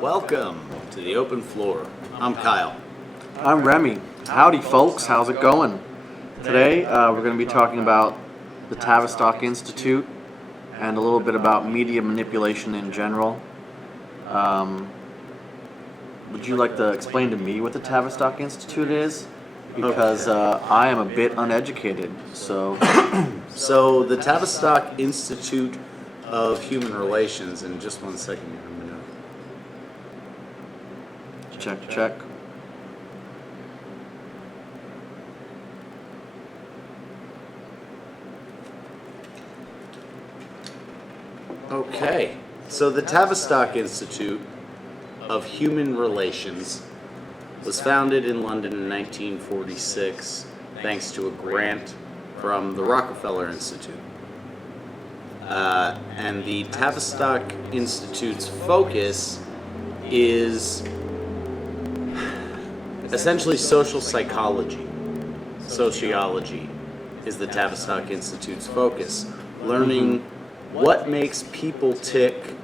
Welcome to the open floor. I'm Kyle. I'm Remy. Howdy, folks. How's it going? Today, we're going to be talking about the Tavistock Institute and a little bit about media manipulation in general. Would you like to explain to me what the Tavistock Institute is? Because I am a bit uneducated, so... So, the Tavistock Institute of Human Relations, in just 1 second here, I'm going Check, check. Okay. So, the Tavistock Institute of Human Relations was founded in London in 1946 thanks to a grant from the Rockefeller Institute. And the Tavistock Institute's focus is essentially social psychology. Sociology is the Tavistock Institute's focus. Learning what makes people tick,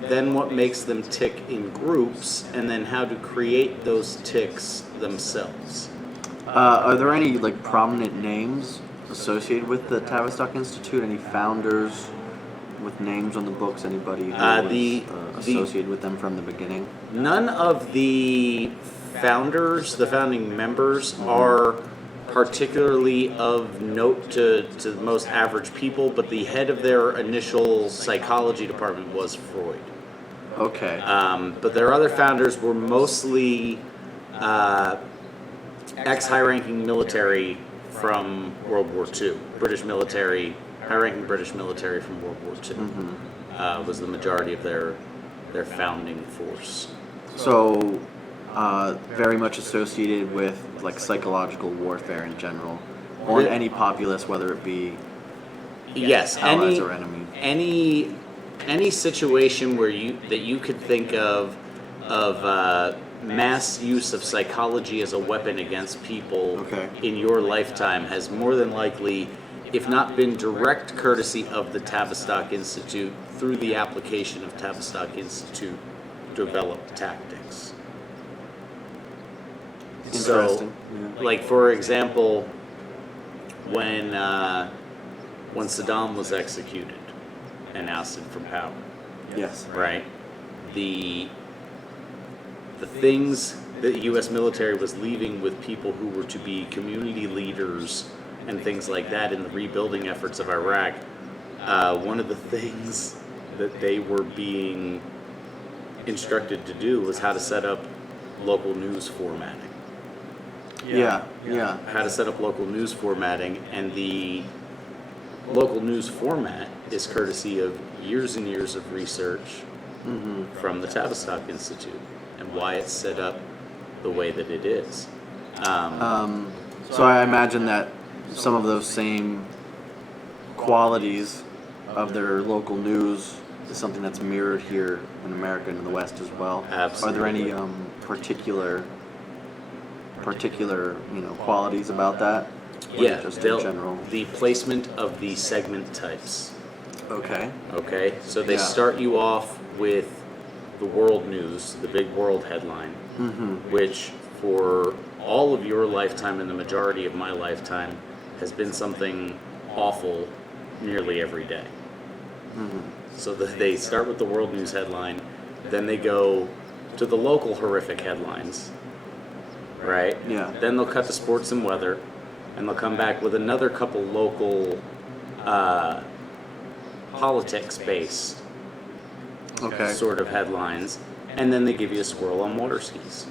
then what makes them tick in groups, and then how to create those ticks themselves. Are there any prominent names associated with the Tavistock Institute? Any founders with names on the books? Anybody who was associated with them from the beginning? None of the founders, the founding members, are particularly of note to the most average people, but the head of their initial psychology department was Freud. Okay. But their other founders were mostly ex-high-ranking military from World War II. British military, high-ranking British military from World War II was the majority of their founding force. So, very much associated with psychological warfare in general, on any populace, whether it be yes, allies or enemies. Any situation where you could think of mass use of psychology as a weapon against people in your lifetime has more than likely, if not been direct courtesy of the Tavistock Institute, through the application of Tavistock Institute developed tactics. Interesting. So, for example, when Saddam was executed and ousted from power. Yes. Right? The things that the U.S. military was leaving with people who were to be community leaders and things like that in the rebuilding efforts of Iraq, one of the things that they were being instructed to do was how to set up local news formatting. Yeah. How to set up local news formatting, and the local news format is courtesy of years and years of research from the Tavistock Institute and why it's set up the way that it is. So I imagine that some of those same qualities of their local news is something that's mirrored here in America and in the West as well. Absolutely. Are there any particular qualities about that? Or Yeah, just in general. the placement of the segment types. Okay. So they start you off with the world news, the big world headline, which for all of your lifetime and the majority of my lifetime has been something awful nearly every day. So they start with the world news headline, then they go to the local horrific headlines, right? Yeah. Then they'll cut to sports and weather, and they'll come back with another couple local politics-based sort of headlines, and then they give you a swirl on water skis.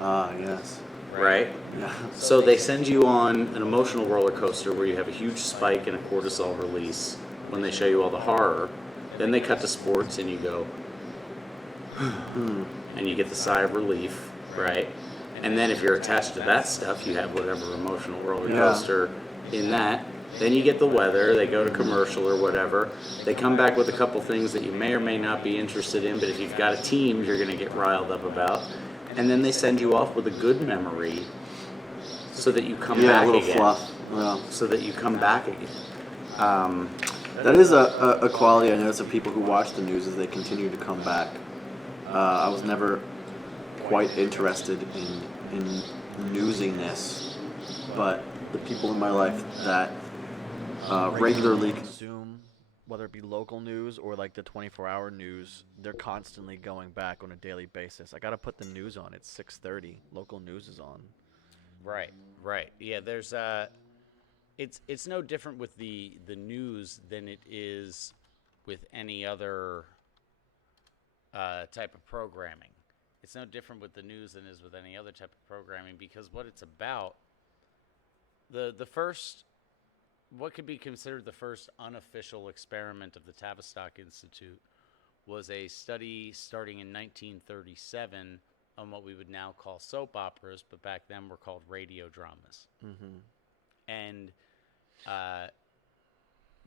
Ah, yes. Right? Yeah. So they send you on an emotional roller coaster where you have a huge spike and a cortisol release when they show you all the horror. Then they cut to sports and you go, and you get the sigh of relief, right? And then if you're attached to that stuff, you have whatever emotional roller coaster in that. Then you get the weather, they go to commercial or whatever. They come back with a couple things that you may or may not be interested in, but if you've got a team, you're going to get riled up about. And then they send you off with a good memory so that you come back a little again. fluff. Yeah. So that you come back again. That is a quality I notice of people who watch the news is they continue to come back I was never quite interested in newsiness, but the people in my life that regularly consume, whether it be local news or like the 24-hour news, they're constantly going back on a daily basis. I gotta put the news on. It's 6:30. Local news is on. Right, right. Yeah, there's it's no different with the news than it is with any other type of programming. It's no different with the news than it is with any other type of programming because what it's about, the first, what could be considered the first unofficial experiment of the Tavistock Institute was a study starting in 1937 on what we would now call soap operas, but back then were called radio dramas. And uh,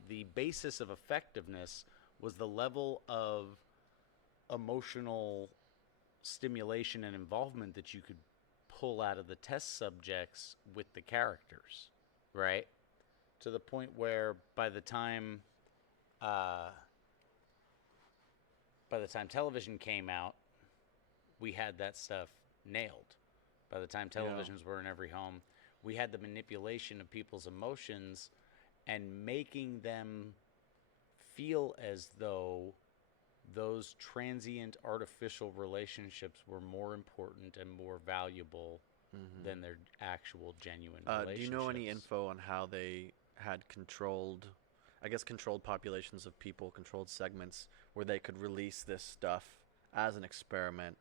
the basis of effectiveness was the level of emotional stimulation and involvement that you could pull out of the test subjects with the characters, right? To the point where uh, by the time television came out, we had that stuff nailed. By the time televisions were in every home, we had the manipulation of people's emotions and making them feel as though those transient artificial relationships were more important and more valuable than their actual genuine relationships. Do you know any info on how they had controlled populations of people, controlled segments, where they could release this stuff as an experiment?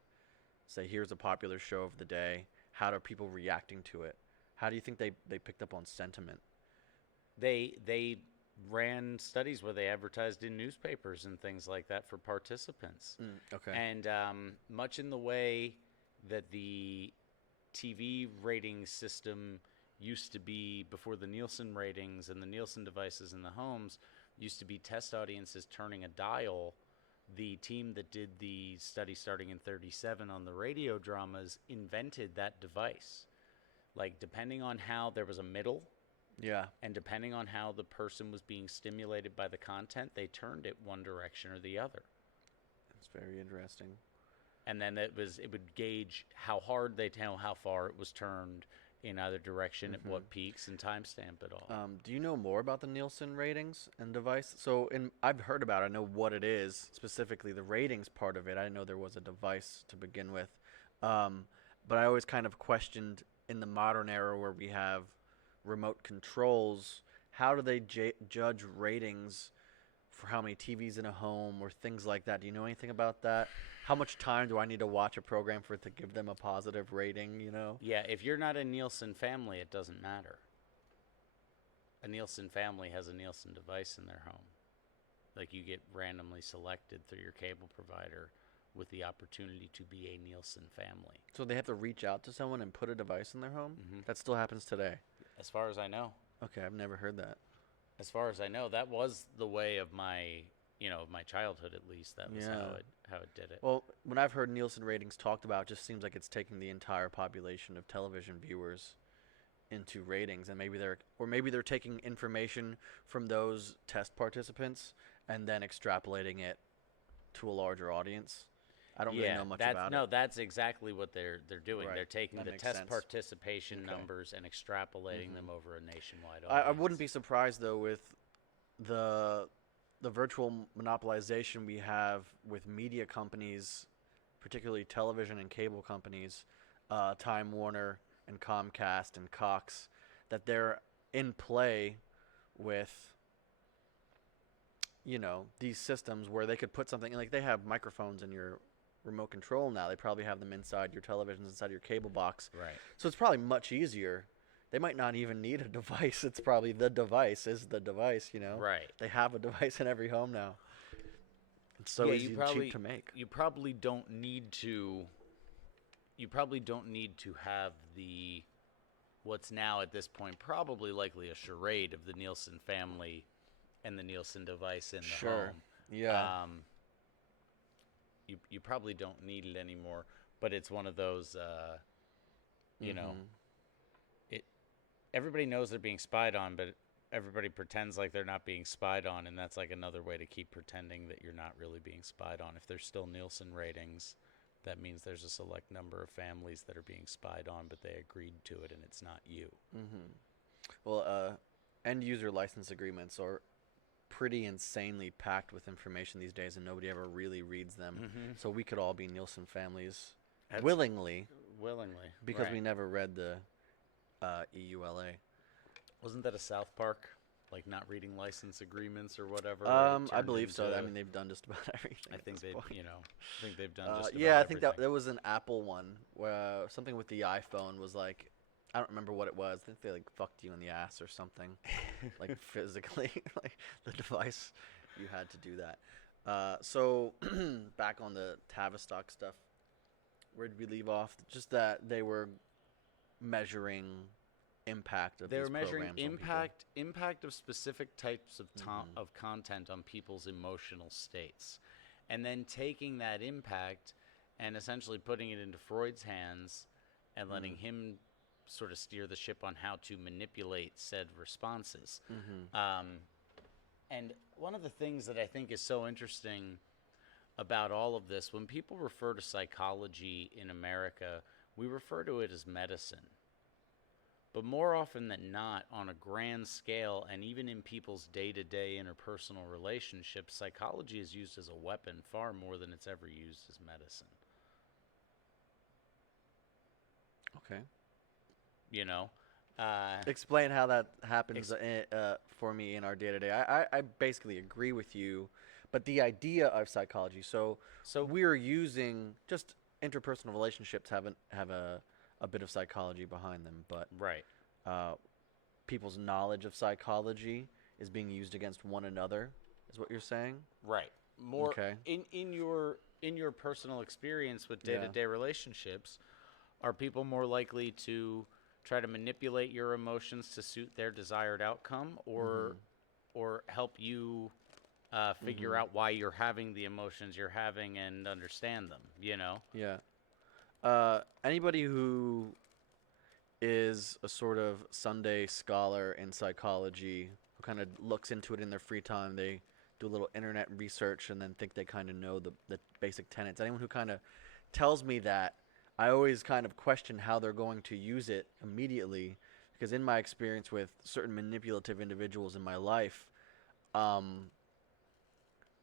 Say, here's a popular show of the day. How are people reacting to it? How do you think they picked up on sentiment? They ran studies where they advertised in newspapers and things like that for participants. Okay. And much in the way that the TV rating system used to be before the Nielsen ratings and the Nielsen devices in the homes used to be test audiences turning a dial. The team that did the study starting in 37 on the radio dramas invented that device. Like, depending on how there was a middle, and depending on how the person was being stimulated by the content, they turned it one direction or the other. That's very interesting. And then it would gauge how hard how far it was turned in either direction, at what peaks, and timestamp it all. Do you know more about the Nielsen ratings and device? So, I've heard about it. I know what it is, specifically the ratings part of it. I didn't know there was a device to begin with. But I always kind of questioned, in the modern era where we have remote controls, how do they judge ratings for how many TVs in a home or things like that? Do you know anything about that? How much time do I need to watch a program for it to give them a positive rating, you know? Yeah, if you're not a Nielsen family, it doesn't matter. A Nielsen family has a Nielsen device in their home. Like, you get randomly selected through your cable provider with the opportunity to be a Nielsen family. So they have to reach out to someone and put a device in their home? That still happens today? As far as I know. Okay, I've never heard that. As far as I know, that was the way of my childhood, at least. That was how it did it. Well, when I've heard Nielsen ratings talked about, it just seems like it's taking the entire population of television viewers into ratings, and maybe they're taking information from those test participants and then extrapolating it to a larger audience. I don't really know much about it. No, that's exactly what they're doing. Right. They're taking That the makes test sense. participation numbers and extrapolating them over a nationwide audience. I wouldn't be surprised, though, with the virtual monopolization we have with media companies, particularly television and cable companies, Time Warner and Comcast and Cox, that they're in play with, these systems where they could put something, like they have microphones in your remote control now. They probably have them inside your televisions, inside your cable box. Right. So it's probably much easier. They might not even need a device. It's probably the device is the device, Right. They have a device in every home now. It's so easy and cheap to make. You probably don't need to have what's now at this point probably likely a charade of the Nielsen family and the Nielsen device in the home. Yeah. You probably don't need it anymore, but it's one of those, everybody knows they're being spied on, but everybody pretends like they're not being spied on, and that's like another way to keep pretending that you're not really being spied on. If there's still Nielsen ratings, that means there's a select number of families that are being spied on, but they agreed to it, and it's not you. Well, end user license agreements are pretty insanely packed with information these days, and nobody ever really reads them. So we could all be Nielsen families willingly because right. we never read the EULA. Wasn't that a South Park, like not reading license agreements or whatever? I believe so. I mean, they've done just about everything. I think they've done just about yeah, I think everything. that was an Apple one where something with the iPhone was like, I don't remember what it was. I think they like fucked you in the ass or something, like physically, like the device. You had to do that. So back on the Tavistock stuff, where did we leave off? Just that they were measuring impact of. They were these measuring programs on impact of specific types of of content on people's emotional states, and then taking that impact and essentially putting it into Freud's hands and letting him sort of steer the ship on how to manipulate said responses. And one of the things that I think is so interesting about all of this, when people refer to psychology in America, we refer to it as medicine. But more often than not, on a grand scale, and even in people's day-to-day interpersonal relationships, psychology is used as a weapon far more than it's ever used as medicine. Okay. You know? Explain how that happens for me in our day-to-day. I basically agree with you, but the idea of psychology, so we're using just interpersonal relationships have a bit of psychology behind them, but right. People's knowledge of psychology is being used against one another, is what you're saying? Right. More okay. In your personal experience with day-to-day relationships, are people more likely to try to manipulate your emotions to suit their desired outcome, or help you figure out why you're having the emotions you're having and understand them, you know? Yeah. Anybody who is a sort of Sunday scholar in psychology, who kind of looks into it in their free time, they do a little internet research and then think they kind of know the basic tenets. Anyone who kind of tells me that, I always kind of question how they're going to use it immediately, because in my experience with certain manipulative individuals in my life,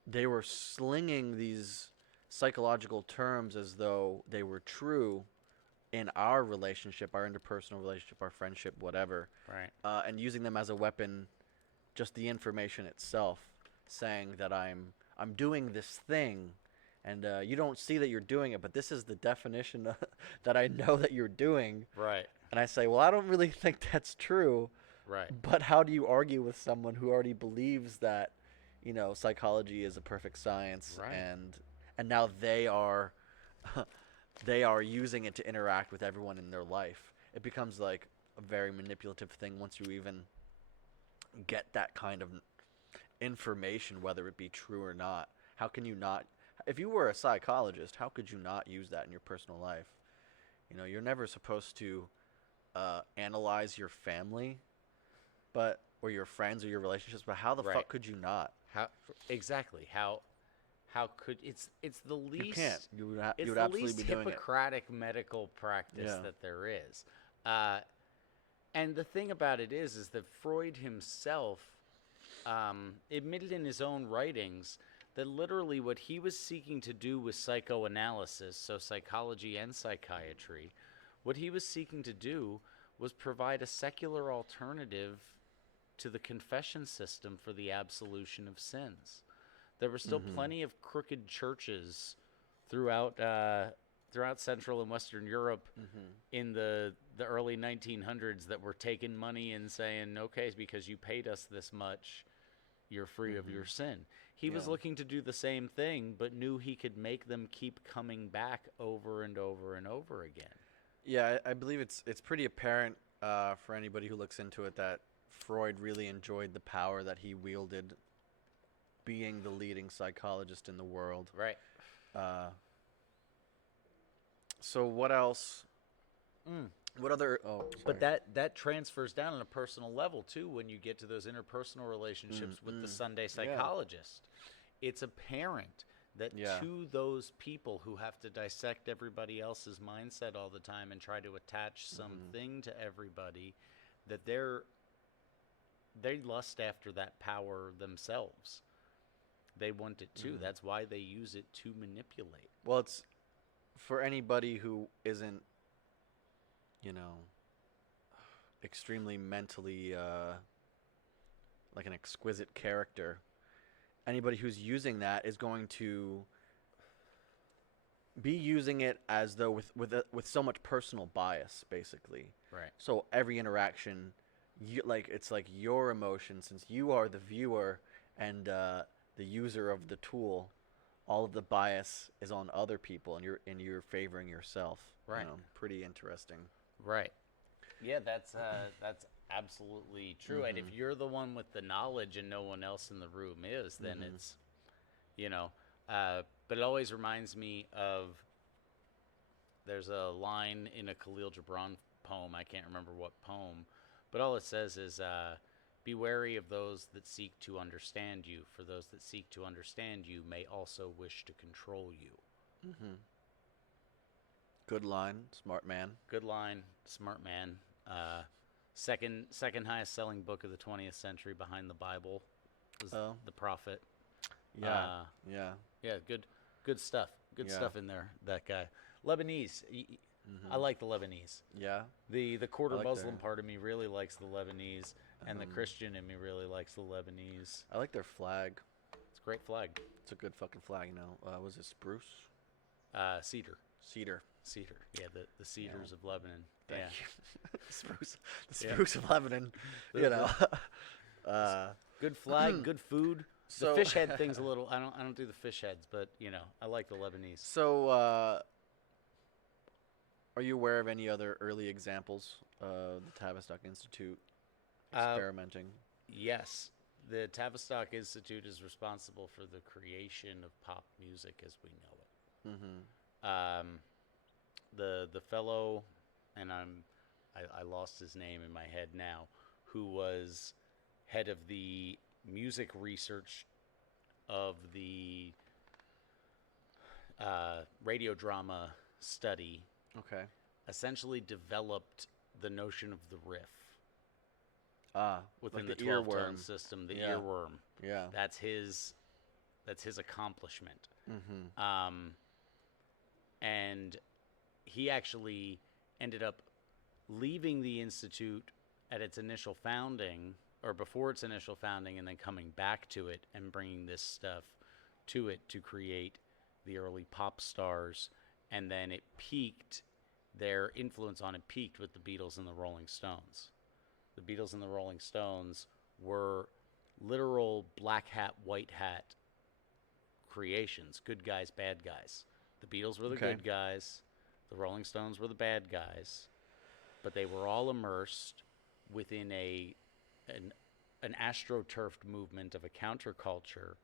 they were slinging these psychological terms as though they were true in our relationship, our interpersonal relationship, our friendship, whatever. Right. And using them as a weapon, just the information itself, saying that I'm doing this thing, and you don't see that you're doing it, but this is the definition that I know that you're doing. Right. And I say, well, I don't really think that's true. Right. But how do you argue with someone who already believes that, psychology is a perfect science, right. and now they are using it to interact with everyone in their life? It becomes like a very manipulative thing once you even get that kind of information, whether it be true or not. How can you not? If you were a psychologist, how could you not use that in your personal life? You're never supposed to analyze your family, or your friends or your relationships, but how the fuck could you not? How exactly? How could it's the least? You can't. You would it's the absolutely least be doing Hippocratic medical practice that there is. And the thing about it is that Freud himself admitted in his own writings that literally what he was seeking to do with psychoanalysis, so psychology and psychiatry, what he was seeking to do was provide a secular alternative to the confession system for the absolution of sins. There were still plenty of crooked churches throughout Central and Western Europe in the early 1900s that were taking money and saying, okay, because you paid us this much, you're free of your sin. He was looking to do the same thing, but knew he could make them keep coming back over and over and over again. Yeah, I believe it's pretty apparent for anybody who looks into it that Freud really enjoyed the power that he wielded, being the leading psychologist in the world. Right. So what else? What other? Oh, sorry. But that transfers down on a personal level too when you get to those interpersonal relationships with the Sunday psychologist. Yeah. It's apparent That Yeah. to those people who have to dissect everybody else's mindset all the time and try to attach something to everybody, that they lust after that power themselves. They want it too. That's why they use it to manipulate. Well, it's for anybody who isn't, you know, extremely mentally like an exquisite character. Anybody who's using that is going to be using it as though with so much personal bias, basically. Right. So every interaction, it's like your emotion, since you are the viewer and the user of the tool. All of the bias is on other people, and you're favoring yourself. Right. You know, pretty interesting. Right. Yeah, that's absolutely true. And if you're the one with the knowledge and no one else in the room is, then it's, but it always reminds me of, there's a line in a Khalil Gibran poem. I can't remember what poem, but all it says is, be wary of those that seek to understand you, for those that seek to understand you may also wish to control you. Good line, smart man. Good line, smart man. Second highest selling book of the 20th century behind the Bible was The Prophet. Yeah, yeah. Yeah, good stuff. Good Yeah. stuff in there, that guy. Lebanese. I like the Lebanese. Yeah. The quarter I like Muslim their- part of me really likes the Lebanese, and the Christian in me really likes the Lebanese. I like their flag. It's a great flag. It's a good fucking flag, you know. Was it spruce? Cedar. Cedar. Yeah, the cedars of Lebanon. Thank yeah. you. Spruce. The spruce of Lebanon. Good flag, good food. So- The fish head thing's a little. I don't do the fish heads, but I like the Lebanese. So, are you aware of any other early examples of the Tavistock Institute experimenting? Yes, the Tavistock Institute is responsible for the creation of pop music as we know it. The fellow, and I lost his name in my head now, who was head of the music research of the radio drama study, Okay. essentially developed the notion of the riff within like the the 12-tone earworm. system, the Yeah. earworm. Yeah. That's his accomplishment. And he actually ended up leaving the institute at its initial founding, or before its initial founding, and then coming back to it and bringing this stuff to it to create the early pop stars. And then it peaked, their influence on it peaked with the Beatles and the Rolling Stones. The Beatles and the Rolling Stones were literal black hat, white hat creations, good guys, bad guys. The Beatles were the Okay. good guys, the Rolling Stones were the bad guys, but they were all immersed within an astroturfed movement of a counterculture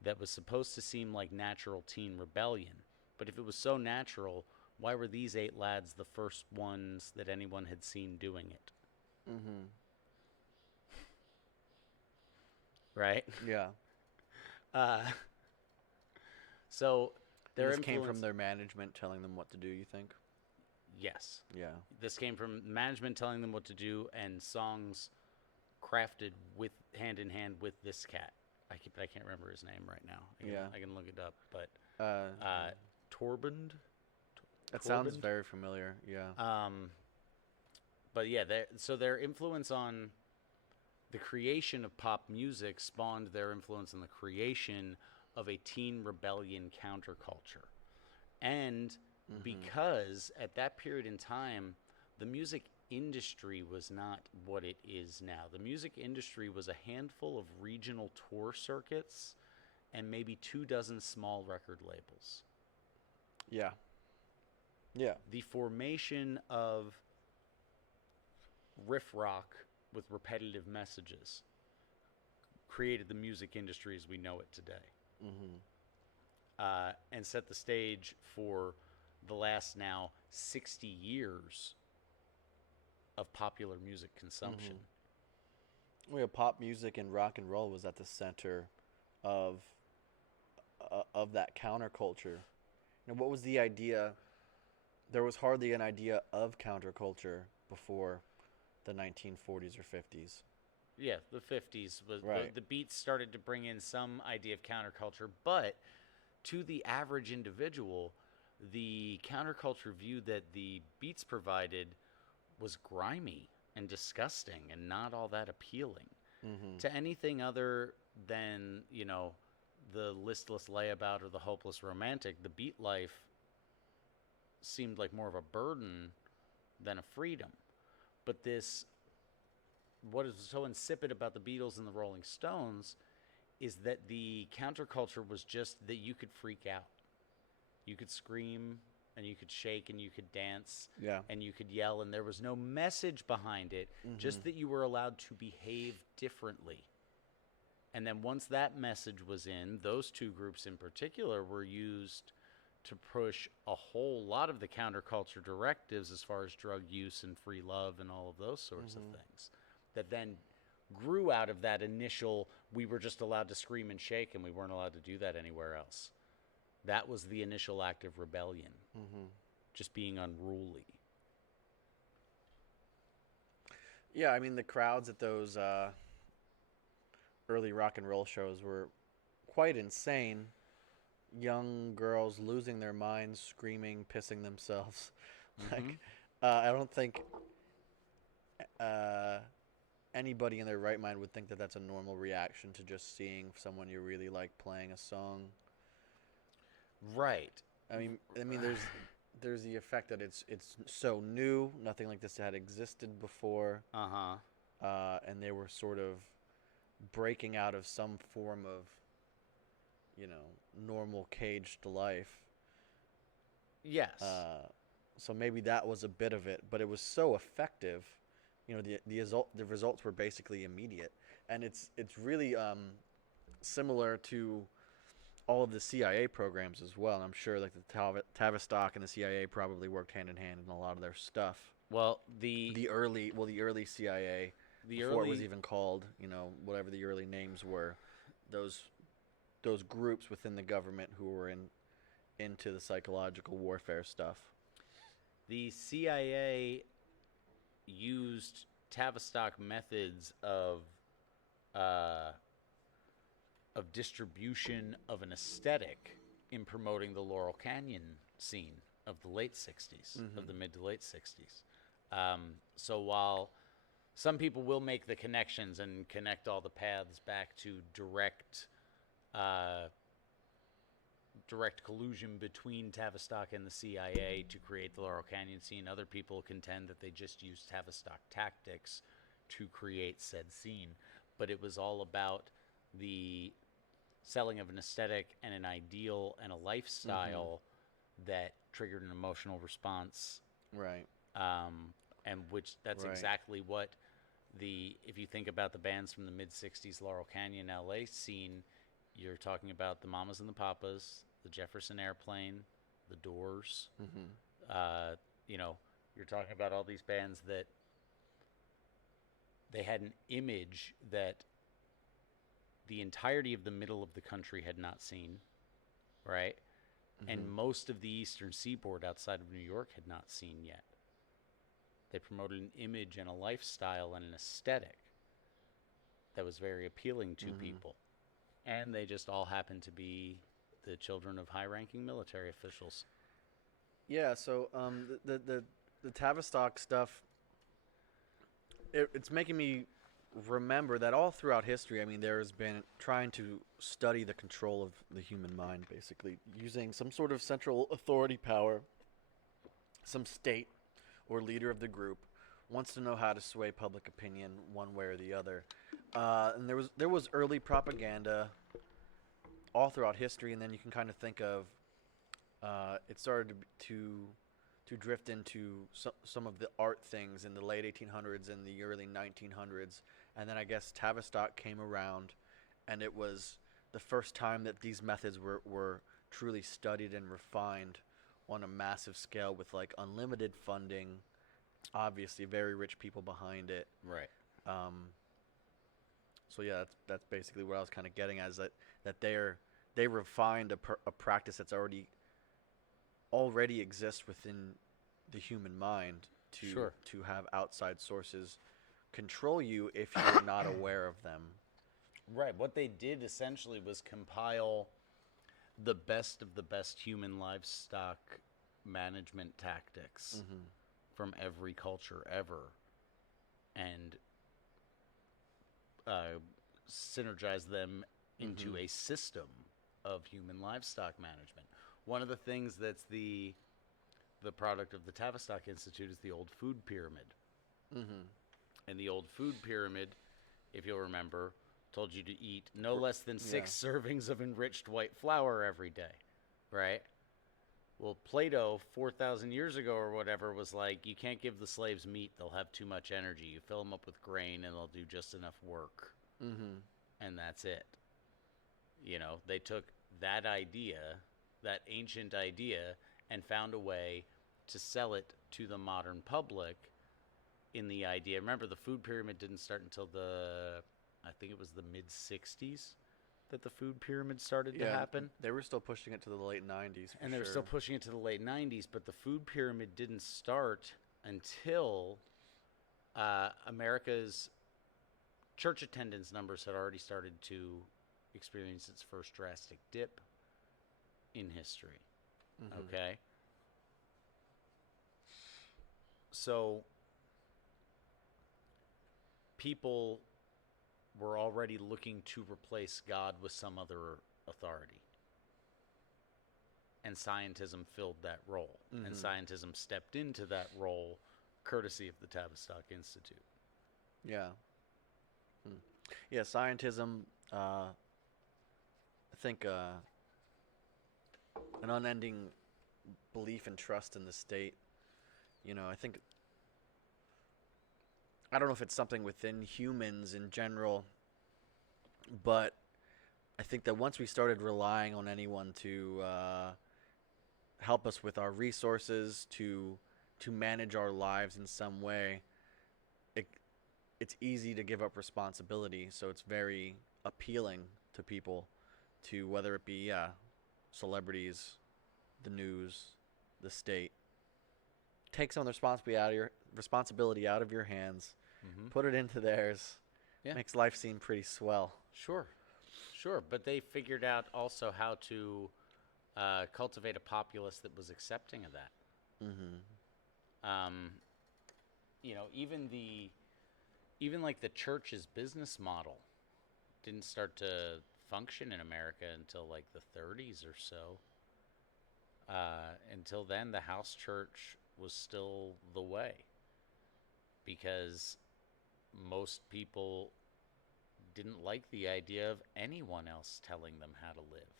that was supposed to seem like natural teen rebellion. But if it was so natural, why were these 8 lads the first ones that anyone had seen doing it? Right? Yeah. So their This came from influence- their management telling them what to do, you think? Yes. Yeah. This came from management telling them what to do, and songs crafted with hand in hand with this cat. I can't remember his name right now. I can look it up, but Torbund. That sounds Corbin? very familiar. Yeah. But yeah, their influence on the creation of pop music spawned their influence on the creation of a teen rebellion counterculture. And because at that period in time, the music industry was not what it is now. The music industry was a handful of regional tour circuits and maybe 24 small record labels. Yeah. Yeah. The formation of riff rock with repetitive messages created the music industry as we know it today. And set the stage for the last now 60 years of popular music consumption. Well, pop music and rock and roll was at the center of of that counterculture. What was the idea? There was hardly an idea of counterculture before the 1940s or 50s. Yeah, the 50s was Right. the Beats started to bring in some idea of counterculture, but to the average individual, the counterculture view that the Beats provided was grimy and disgusting and not all that appealing to anything other than, the listless layabout or the hopeless romantic. The beat life seemed like more of a burden than a freedom. But what is so insipid about the Beatles and the Rolling Stones is that the counterculture was just that you could freak out. You could scream and you could shake and you could dance and you could yell, and there was no message behind it, just that you were allowed to behave differently. And then once that message was in, those two groups in particular were used to push a whole lot of the counterculture directives as far as drug use and free love and all of those sorts of things that then grew out of that initial, we were just allowed to scream and shake and we weren't allowed to do that anywhere else. That was the initial act of rebellion, just being unruly. Yeah, I mean, the crowds at those early rock and roll shows were quite insane. Young girls losing their minds, screaming, pissing themselves. Like, I don't think anybody in their right mind would think that that's a normal reaction to just seeing someone you really like playing a song. Right. I mean, there's the effect that it's so new. Nothing like this had existed before. And they were sort of breaking out of some form of, normal caged life. Yes. So maybe that was a bit of it, but it was so effective. The results were basically immediate, and it's really similar to all of the CIA programs as well. And I'm sure like the Tavistock and the CIA probably worked hand in hand in a lot of their stuff. Well, the early CIA, before it was even called, whatever the early names were, those groups within the government who were into the psychological warfare stuff. The CIA used Tavistock methods of distribution of an aesthetic in promoting the Laurel Canyon scene of the late 60s, of the mid to late 60s. So while some people will make the connections and connect all the paths back to direct collusion between Tavistock and the CIA to create the Laurel Canyon scene, other people contend that they just used Tavistock tactics to create said scene. But it was all about the selling of an aesthetic and an ideal and a lifestyle that triggered an emotional response. Right. And which that's exactly what if you think about the bands from the mid-60s Laurel Canyon LA scene, you're talking about the Mamas and the Papas, the Jefferson Airplane, the Doors. You're talking about all these bands that they had an image that the entirety of the middle of the country had not seen, right? And most of the eastern seaboard outside of New York had not seen yet. They promoted an image and a lifestyle and an aesthetic that was very appealing to people. And they just all happened to be the children of high-ranking military officials. Yeah, so the Tavistock stuff, it's making me remember that all throughout history, I mean, there has been trying to study the control of the human mind, basically, using some sort of central authority power. Some state or leader of the group wants to know how to sway public opinion one way or the other. And there was early propaganda all throughout history, and then you can kind of think of it started to drift into some of the art things in the late 1800s and the early 1900s, and then I guess Tavistock came around, and it was the first time that these methods were truly studied and refined on a massive scale with like unlimited funding, obviously very rich people behind it. Right. So yeah, that's basically what I was kind of getting at, is that they're they refined a practice that's already exists within the human mind to Sure. to have outside sources control you if you're not aware of them. Right. What they did essentially was compile the best of the best human livestock management tactics from every culture ever and synergize them into a system of human livestock management. One of the things that's the product of the Tavistock Institute is the old food pyramid. And the old food pyramid, if you'll remember, told you to eat no less than 6 servings of enriched white flour every day, right? Well, Plato, 4,000 years ago or whatever, was like, you can't give the slaves meat. They'll have too much energy. You fill them up with grain and they'll do just enough work. And that's it. You know, they took that idea, that ancient idea, and found a way to sell it to the modern public in the idea. Remember, the food pyramid didn't start until I think it was the mid-'60s that the food pyramid started to happen. They were still pushing it to the late 90s. And they were still pushing it to the late 90s, but the food pyramid didn't start until America's church attendance numbers had already started to experience its first drastic dip in history. Okay? So people were already looking to replace God with some other authority. And scientism filled that role. And scientism stepped into that role courtesy of the Tavistock Institute. Yeah. Yeah, scientism, I think an unending belief and trust in the state. You know, I don't know if it's something within humans in general, but I think that once we started relying on anyone to help us with our resources, to manage our lives in some way, it's easy to give up responsibility. So it's very appealing to people, to whether it be celebrities, the news, the state. Take some of the responsibility out of your hands, put it into theirs. Makes life seem pretty swell. Sure. But they figured out also how to cultivate a populace that was accepting of that. You know, even like the church's business model didn't start to function in America until like the 30s or so. Until then, the house church was still the way, because most people didn't like the idea of anyone else telling them how to live.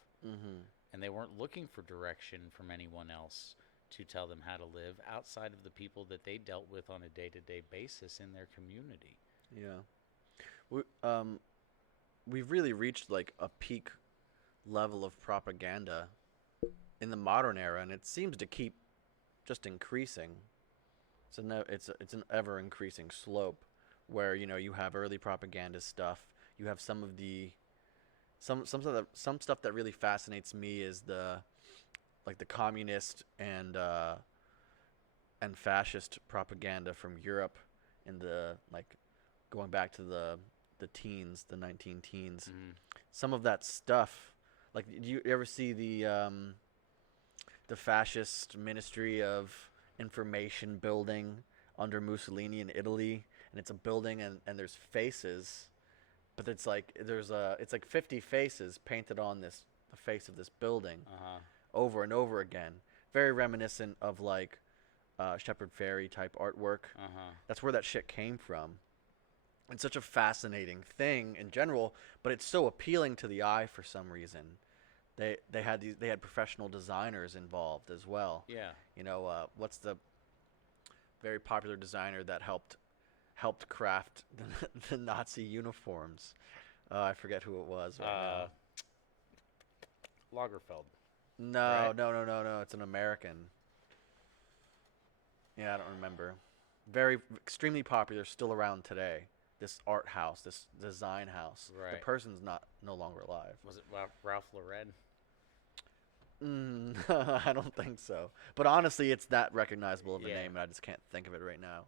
And they weren't looking for direction from anyone else to tell them how to live outside of the people that they dealt with on a day-to-day basis in their community. Yeah. We've really reached like a peak level of propaganda in the modern era, and it seems to keep just increasing. It's an ever increasing slope, where you have early propaganda stuff. You have some stuff that really fascinates me is the communist and fascist propaganda from Europe in the going back to the teens, the 19 teens. Some of that stuff, like, do you ever see the fascist Ministry of Information building under Mussolini in Italy? And it's a building, and there's faces, but it's like it's like 50 faces painted on the face of this building over and over again. Very reminiscent of like Shepard Fairey type artwork. That's where that shit came from. It's such a fascinating thing in general, but it's so appealing to the eye for some reason. They had professional designers involved as well. Yeah. What's the very popular designer that helped craft the Nazi uniforms? I forget who it was right now. Lagerfeld. No, right? No. It's an American. Yeah, I don't remember. Very extremely popular, still around today. this art house, this design house. The Right. person's no longer alive. Was it Ralph Lauren? I don't think so. But honestly, it's that recognizable of a Yeah. name, and I just can't think of it right now.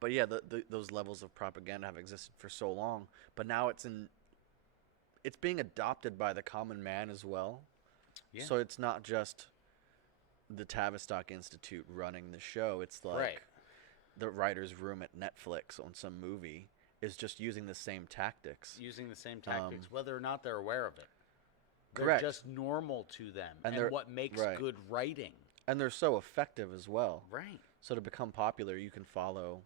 But yeah, those levels of propaganda have existed for so long, but now it's being adopted by the common man as well. Yeah. So it's not just the Tavistock Institute running the show. It's like Right. the writer's room at Netflix on some movie is just using the same tactics. Using the same tactics, whether or not they're aware of it. They're Correct. just normal to them, And and they're- what makes right. good writing. And they're so effective as well. Right. So to become popular, you can follow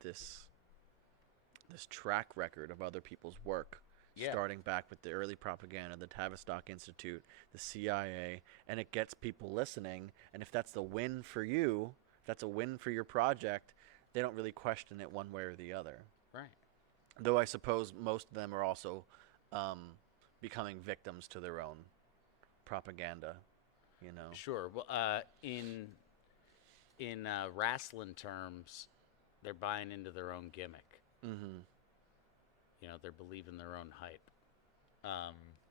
this track record of other people's work, Yeah. starting back with the early propaganda, the Tavistock Institute, the CIA, and it gets people listening. And if that's the win for you, if that's a win for your project, they don't really question it one way or the other. Right. Though I suppose most of them are also becoming victims to their own propaganda, you know. Sure. Well, in wrestling terms, they're buying into their own gimmick. Mm-hmm. You know, they're believing their own hype.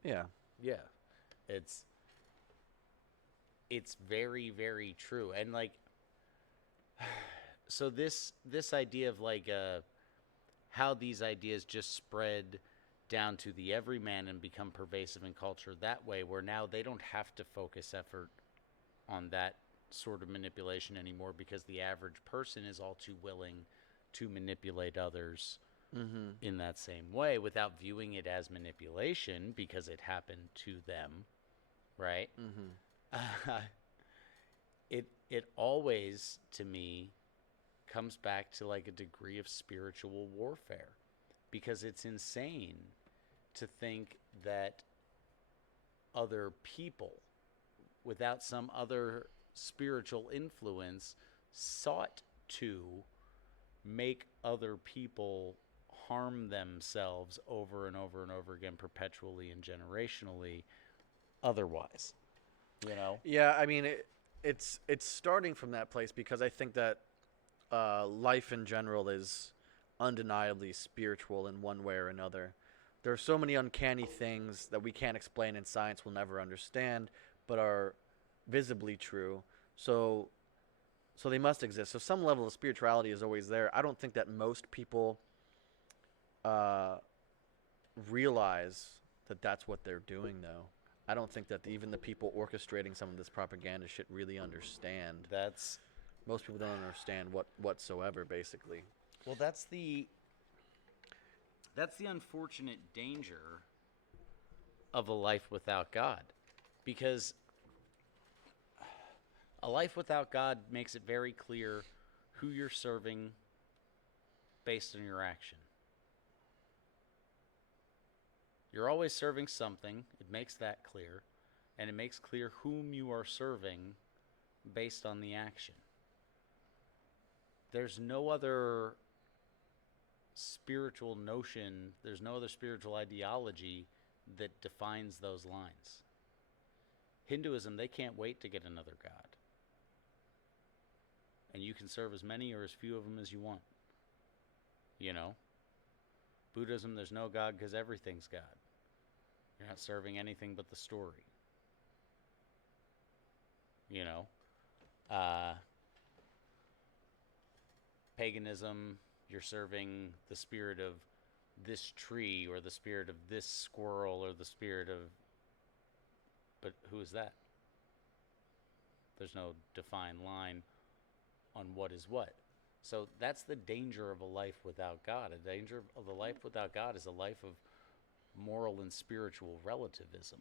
Yeah. Yeah, it's very, very true. And like, so this idea of like how these ideas just spread down to the everyman and become pervasive in culture that way, where now they don't have to focus effort on that sort of manipulation anymore, because the average person is all too willing to manipulate others in that same way without viewing it as manipulation because it happened to them, right? It always, to me, comes back to like a degree of spiritual warfare, because it's insane to think that other people without some other spiritual influence sought to make other people harm themselves over and over and over again, perpetually and generationally otherwise, you know? Yeah, I mean, it's starting from that place, because I think that life in general is undeniably spiritual in one way or another. There are so many uncanny things that we can't explain and science will never understand, but are visibly true. So they must exist. So some level of spirituality is always there. I don't think that most people realize that that's what they're doing, though. I don't think that even the people orchestrating some of this propaganda shit really understand. Most people don't understand whatsoever, basically. Well, that's the unfortunate danger of a life without God, because a life without God makes it very clear who you're serving based on your action. You're always serving something. It makes that clear. And it makes clear whom you are serving based on the action. There's no other spiritual notion, there's no other spiritual ideology that defines those lines. Hinduism, they can't wait to get another god. And you can serve as many or as few of them as you want. You know? Buddhism, there's no God because everything's God. You're not serving anything but the story. You know? Paganism, you're serving the spirit of this tree or the spirit of this squirrel or the spirit of... But who is that? There's no defined line on what is what. So that's the danger of a life without God. A danger of the life without God is a life of moral and spiritual relativism.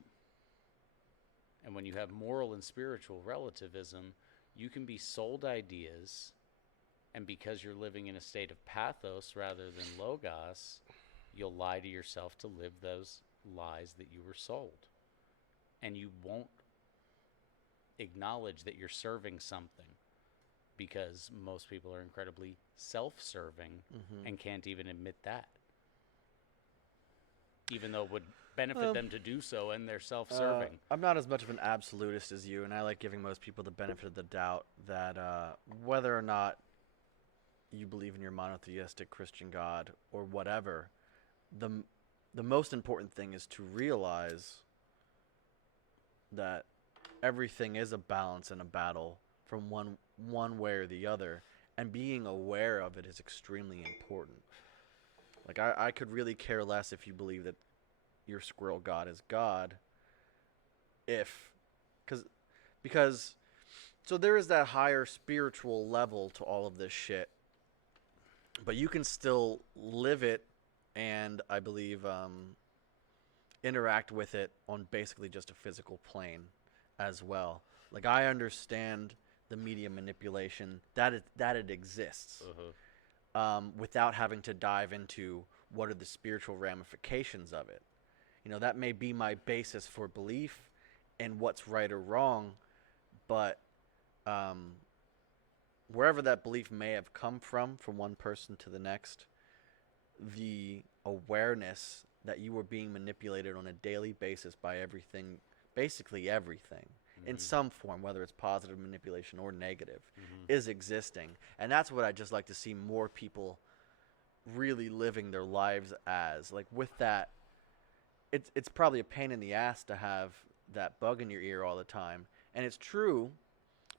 And when you have moral and spiritual relativism, you can be sold ideas, and because you're living in a state of pathos rather than logos, you'll lie to yourself to live those lies that you were sold. And you won't acknowledge that you're serving something, because most people are incredibly self-serving and can't even admit that, even though it would benefit them to do so, and they're self-serving. I'm not as much of an absolutist as you, and I like giving most people the benefit of the doubt that whether or not you believe in your monotheistic Christian God or whatever, the most important thing is to realize that everything is a balance and a battle from one way or the other, and being aware of it is extremely important. Like I could really care less if you believe that your squirrel god is God, if because so there is that higher spiritual level to all of this shit, but you can still live it, and I believe interact with it on basically just a physical plane as well. Like I understand the media manipulation that it exists, without having to dive into what are the spiritual ramifications of it. You know, that may be my basis for belief in what's right or wrong, but wherever that belief may have come from one person to the next, the awareness that you were being manipulated on a daily basis by everything, basically everything, in some form, whether it's positive manipulation or negative, is existing. And that's what I'd just like to see more people really living their lives as. Like with that, it's probably a pain in the ass to have that bug in your ear all the time. And it's true,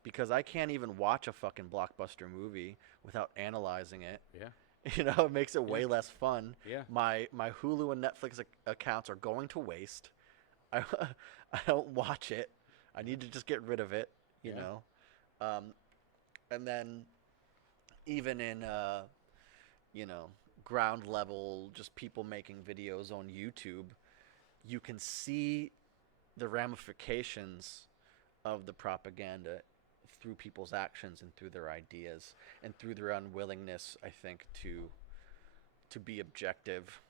because I can't even watch a fucking blockbuster movie without analyzing it. Yeah. You know, it makes it way less fun. Yeah. My Hulu and Netflix accounts are going to waste. I don't watch it. I need to just get rid of it, you know. And then even in, you know, ground level, just people making videos on YouTube, you can see the ramifications of the propaganda through people's actions and through their ideas and through their unwillingness, I think, to be objective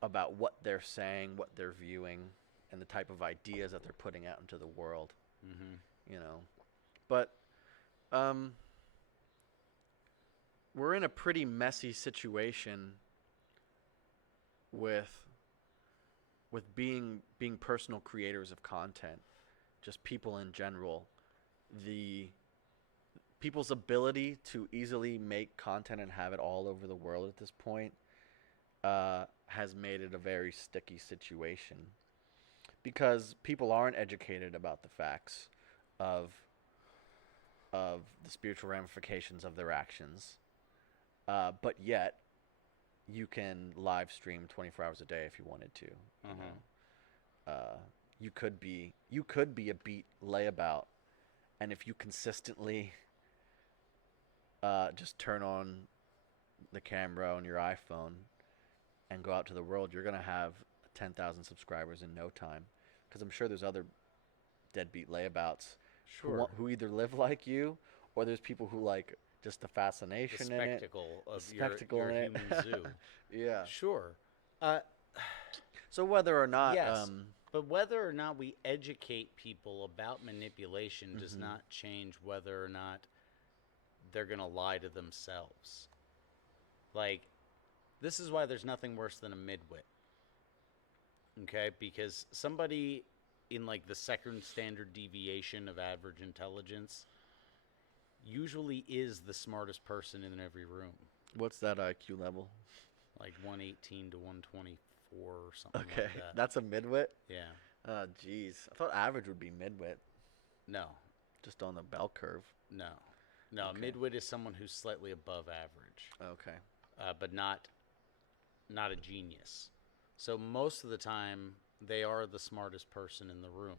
about what they're saying, what they're viewing, and the type of ideas that they're putting out into the world. You know, but we're in a pretty messy situation with being personal creators of content, just people in general. The people's ability to easily make content and have it all over the world at this point has made it a very sticky situation, because people aren't educated about the facts of the spiritual ramifications of their actions, but yet you can live stream 24 hours a day if you wanted to. You know? You could be a beat layabout, and if you consistently just turn on the camera on your iPhone and go out to the world, you're going to have 10,000 subscribers in no time. Because I'm sure there's other deadbeat layabouts who either live like you, or there's people who like just the fascination in it. Of spectacle your in human zoo. Yeah. Sure. So whether or not... Yes, but whether or not we educate people about manipulation does not change whether or not they're going to lie to themselves. Like, this is why there's nothing worse than a midwit. Okay? Because somebody in, like, the second standard deviation of average intelligence usually is the smartest person in every room. What's that IQ level? Like 118 to 124 or something like Okay, that. that's a midwit? Yeah. Oh, jeez. I thought average would be midwit, No. just on the bell curve. No. Okay. Midwit is someone who's slightly above average. Okay. But not a genius. So most of the time, they are the smartest person in the room.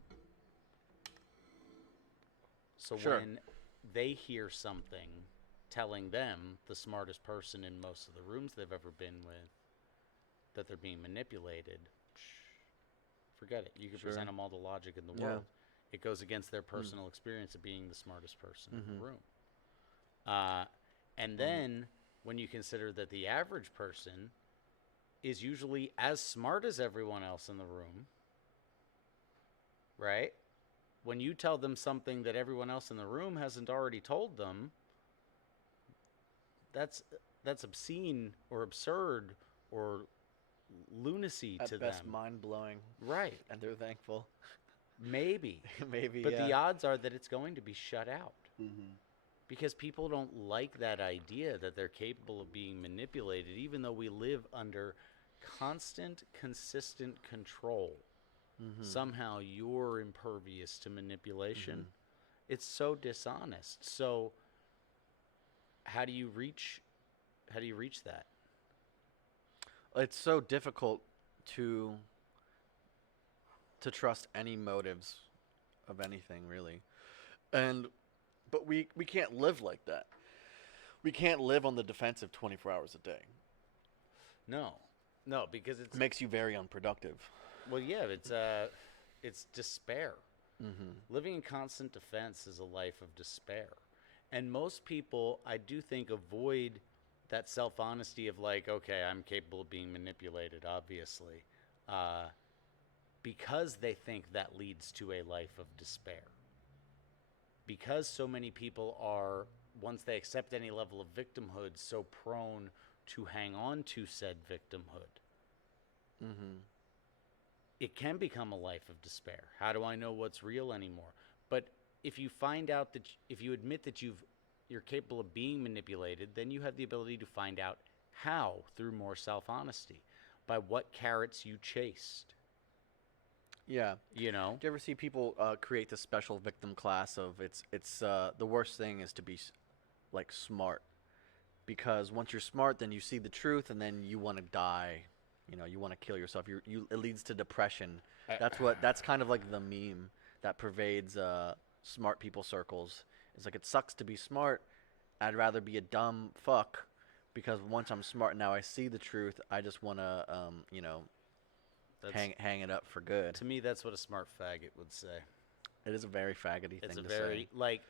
So Sure. when they hear something telling them, the smartest person in most of the rooms they've ever been with, that they're being manipulated, forget it. You can present them all the logic in the world. It goes against their personal experience of being the smartest person in the room. And then when you consider that the average person is usually as smart as everyone else in the room, right? When you tell them something that everyone else in the room hasn't already told them, that's obscene or absurd or lunacy to them. At best, mind-blowing. Right. And they're thankful. Maybe. Maybe, But the odds are that it's going to be shut out. Because people don't like that idea that they're capable of being manipulated, even though we live under constant, consistent control. Somehow you're impervious to manipulation. It's so dishonest. So how do you reach that? It's so difficult to trust any motives of anything, really. And but we can't live like that. We can't live on the defensive 24 hours a day. No. No, because It makes you very unproductive. well, yeah, it's despair. Living in constant defense is a life of despair. And most people, I do think, avoid that self-honesty of like, okay, I'm capable of being manipulated, obviously, because they think that leads to a life of despair. Because so many people are, once they accept any level of victimhood, so prone to hang on to said victimhood. It can become a life of despair. How do I know what's real anymore? But if you find out that, if you admit that you're capable of being manipulated, then you have the ability to find out how through more self-honesty, by what carrots you chased. Yeah. You know? Do you ever see people create this special victim class of it's the worst thing is to be like smart, because once you're smart, then you see the truth, and then you want to die. You know, you want to kill yourself. It leads to depression. That's kind of like the meme that pervades smart people circles. It's like, it sucks to be smart. I'd rather be a dumb fuck, because once I'm smart now, I see the truth. I just want to, hang it up for good. To me, that's what a smart faggot would say. It is a very faggoty It's thing a to very, say. like,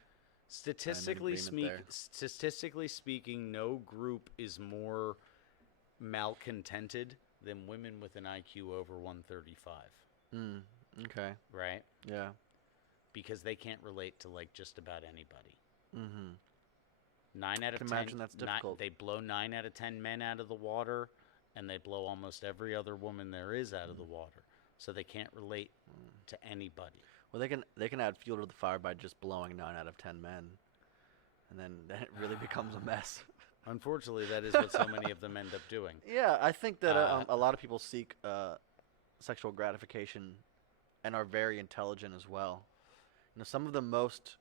statistically there. speaking, no group is more malcontented than women with an IQ over 135. Okay. Right? Yeah. Because they can't relate to like just about anybody. 9 out of 10. Imagine that's difficult. They blow 9 out of 10 men out of the water, and they blow almost every other woman there is out of the water. So they can't relate to anybody. Well, they can add fuel to the fire by just blowing 9 out of 10 men, and then it really becomes a mess. Unfortunately, that is what so many of them end up doing. Yeah, I think that a lot of people seek sexual gratification and are very intelligent as well. You know, some of the most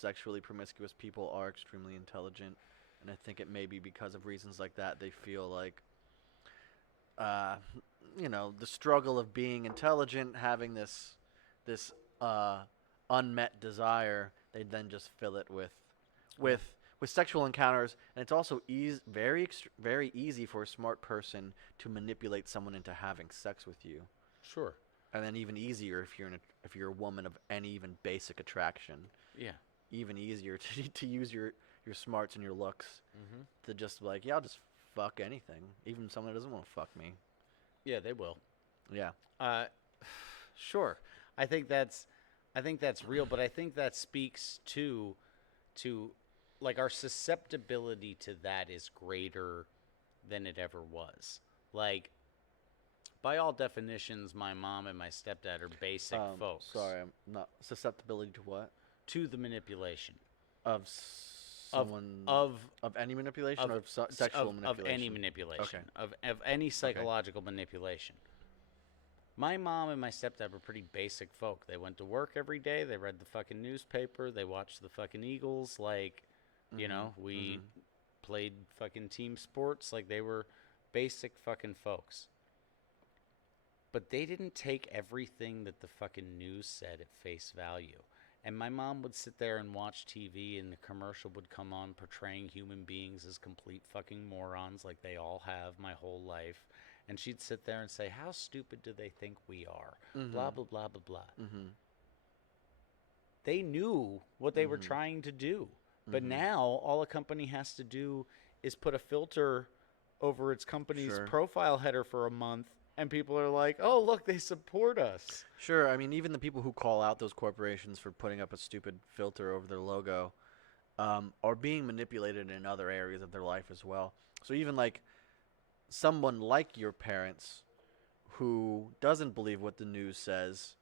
sexually promiscuous people are extremely intelligent, and I think it may be because of reasons like that. They feel like, the struggle of being intelligent, having this unmet desire, they then just fill it with sexual encounters, and it's also very easy for a smart person to manipulate someone into having sex with you. Sure. And then even easier if you're a woman of any even basic attraction. Yeah. Even easier to use your smarts and your looks to just be like, yeah, I'll just fuck anything, even someone that doesn't want to fuck me. Yeah, they will. Yeah. Sure. I think that's real, but I think that speaks to like our susceptibility to that is greater than it ever was. Like, by all definitions, my mom and my stepdad are basic folks. Sorry, I'm not susceptibility to what? To the manipulation Of someone of any manipulation, or sexual manipulation? Of any manipulation. Okay. Of any psychological manipulation. My mom and my stepdad were pretty basic folk. They went to work every day. They read the fucking newspaper. They watched the fucking Eagles. Like, we played fucking team sports. Like, they were basic fucking folks. But they didn't take everything that the fucking news said at face value. And my mom would sit there and watch TV, and the commercial would come on portraying human beings as complete fucking morons, like they all have my whole life. And she'd sit there and say, how stupid do they think we are? Blah, blah, blah, blah, blah. They knew what they were trying to do. But now all a company has to do is put a filter over its company's profile header for a month, and people are like, oh, look, they support us. Sure. I mean, even the people who call out those corporations for putting up a stupid filter over their logo are being manipulated in other areas of their life as well. So even like someone like your parents who doesn't believe what the news says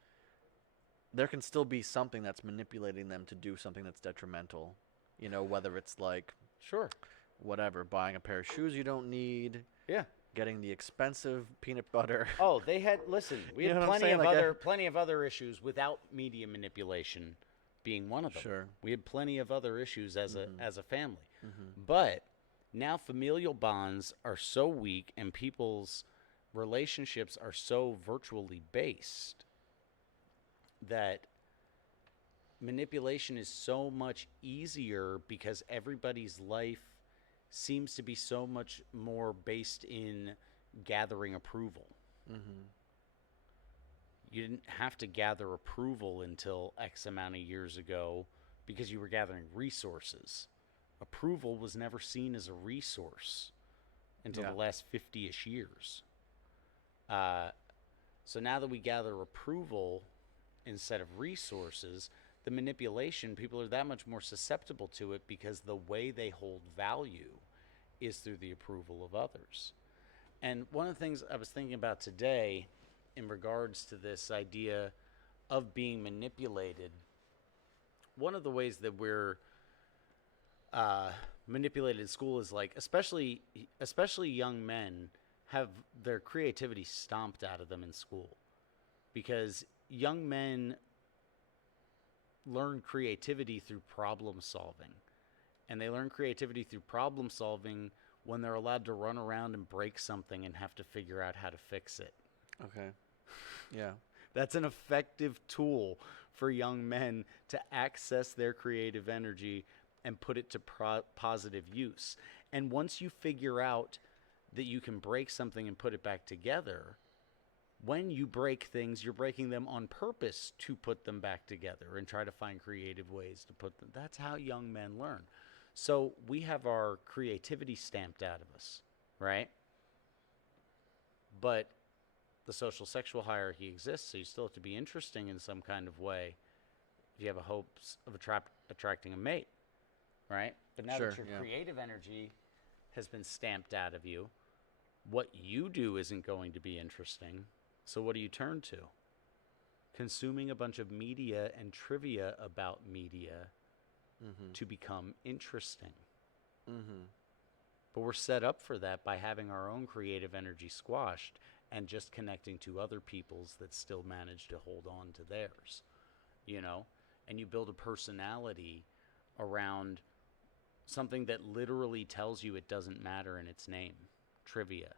there can still be something that's manipulating them to do something that's detrimental. You know, whether it's like Sure. whatever, buying a pair of shoes you don't need, Yeah. getting the expensive peanut butter. Oh, they had listen. We You know had what I'm plenty saying? of Like, plenty of other issues without media manipulation being one of them. Sure. We had plenty of other issues as a family. But now familial bonds are so weak and people's relationships are so virtually based that manipulation is so much easier because everybody's life seems to be so much more based in gathering approval. You didn't have to gather approval until X amount of years ago because you were gathering resources. Approval was never seen as a resource until Yeah. the last 50-ish years. So now that we gather approval instead of resources, the manipulation, people are that much more susceptible to it because the way they hold value is through the approval of others. And one of the things I was thinking about today in regards to this idea of being manipulated, one of the ways that we're manipulated in school is like, especially young men have their creativity stomped out of them in school, because young men learn creativity through problem solving, and they learn creativity through problem solving when they're allowed to run around and break something and have to figure out how to fix it. Okay. Yeah. That's an effective tool for young men to access their creative energy and put it to positive use. And once you figure out that you can break something and put it back together, when you break things, you're breaking them on purpose to put them back together and try to find creative ways to put them. That's how young men learn. So we have our creativity stamped out of us, right? But the social sexual hierarchy exists, so you still have to be interesting in some kind of way if you have a hopes of attracting a mate, right? But now that your creative energy has been stamped out of you, what you do isn't going to be interesting. So what do you turn to? Consuming a bunch of media and trivia about media to become interesting. But we're set up for that by having our own creative energy squashed and just connecting to other people's that still manage to hold on to theirs, you know? And you build a personality around something that literally tells you it doesn't matter in its name. Trivia.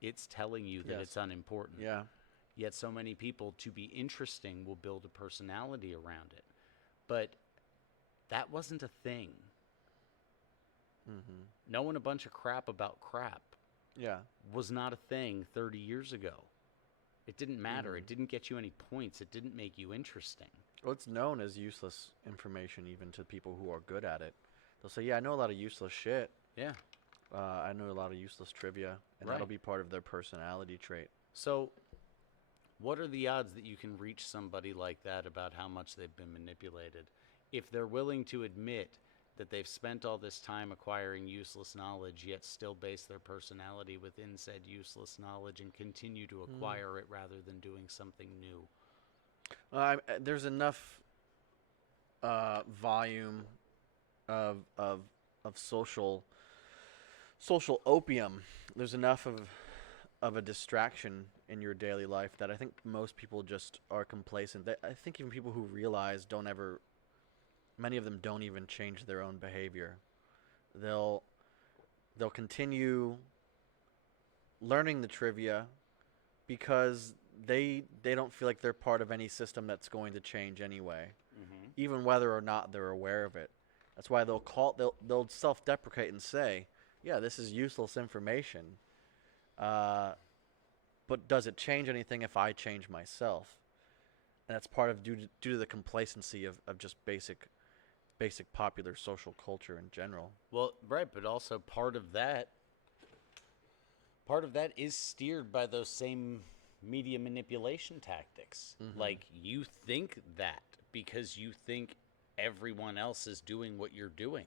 It's telling you that it's unimportant. Yeah. Yet so many people, to be interesting, will build a personality around it. But that wasn't a thing. Knowing a bunch of crap about crap was not a thing 30 years ago. It didn't matter. It didn't get you any points. It didn't make you interesting. Well, it's known as useless information even to people who are good at it. They'll say, yeah, I know a lot of useless shit. Yeah. I know a lot of useless trivia, and that'll be part of their personality trait. So what are the odds that you can reach somebody like that about how much they've been manipulated? If they're willing to admit that they've spent all this time acquiring useless knowledge, yet still base their personality within said useless knowledge and continue to acquire it rather than doing something new. There's enough volume of social opium. There's enough of a distraction in your daily life that I think most people just are complacent. I think even people who realize many of them don't even change their own behavior. They'll continue learning the trivia because they don't feel like they're part of any system that's going to change anyway, even whether or not they're aware of it. That's why they'll self-deprecate and say, yeah, this is useless information, but does it change anything if I change myself? And that's part of due to the complacency of just basic popular social culture in general. Well, right, but also part of that is steered by those same media manipulation tactics. Like, you think that because you think everyone else is doing what you're doing.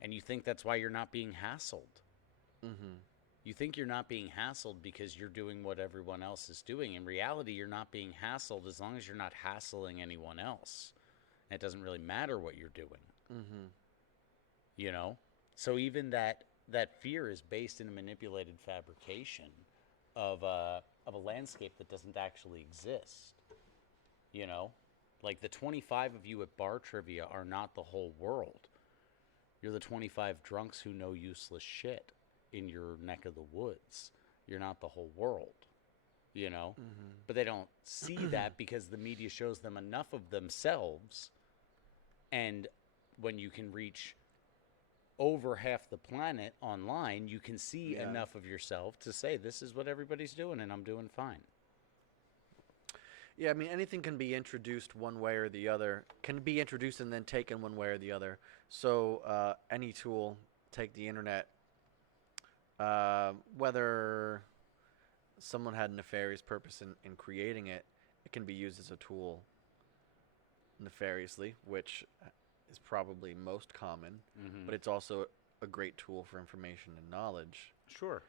And you think that's why you're not being hassled. You think you're not being hassled because you're doing what everyone else is doing. In reality, you're not being hassled as long as you're not hassling anyone else. And it doesn't really matter what you're doing. Mm-hmm. You know? So even that fear is based in a manipulated fabrication of a landscape that doesn't actually exist. You know? Like the 25 of you at bar trivia are not the whole world. You're the 25 drunks who know useless shit in your neck of the woods. You're not the whole world, you know? Mm-hmm. But they don't see that because the media shows them enough of themselves. And when you can reach over half the planet online, you can see enough of yourself to say, this is what everybody's doing and I'm doing fine. Yeah, I mean, anything can be introduced one way or the other. Can be introduced and then taken one way or the other. So any tool, take the internet, whether someone had a nefarious purpose in creating it, it can be used as a tool nefariously, which is probably most common, but it's also a great tool for information and knowledge. Sure.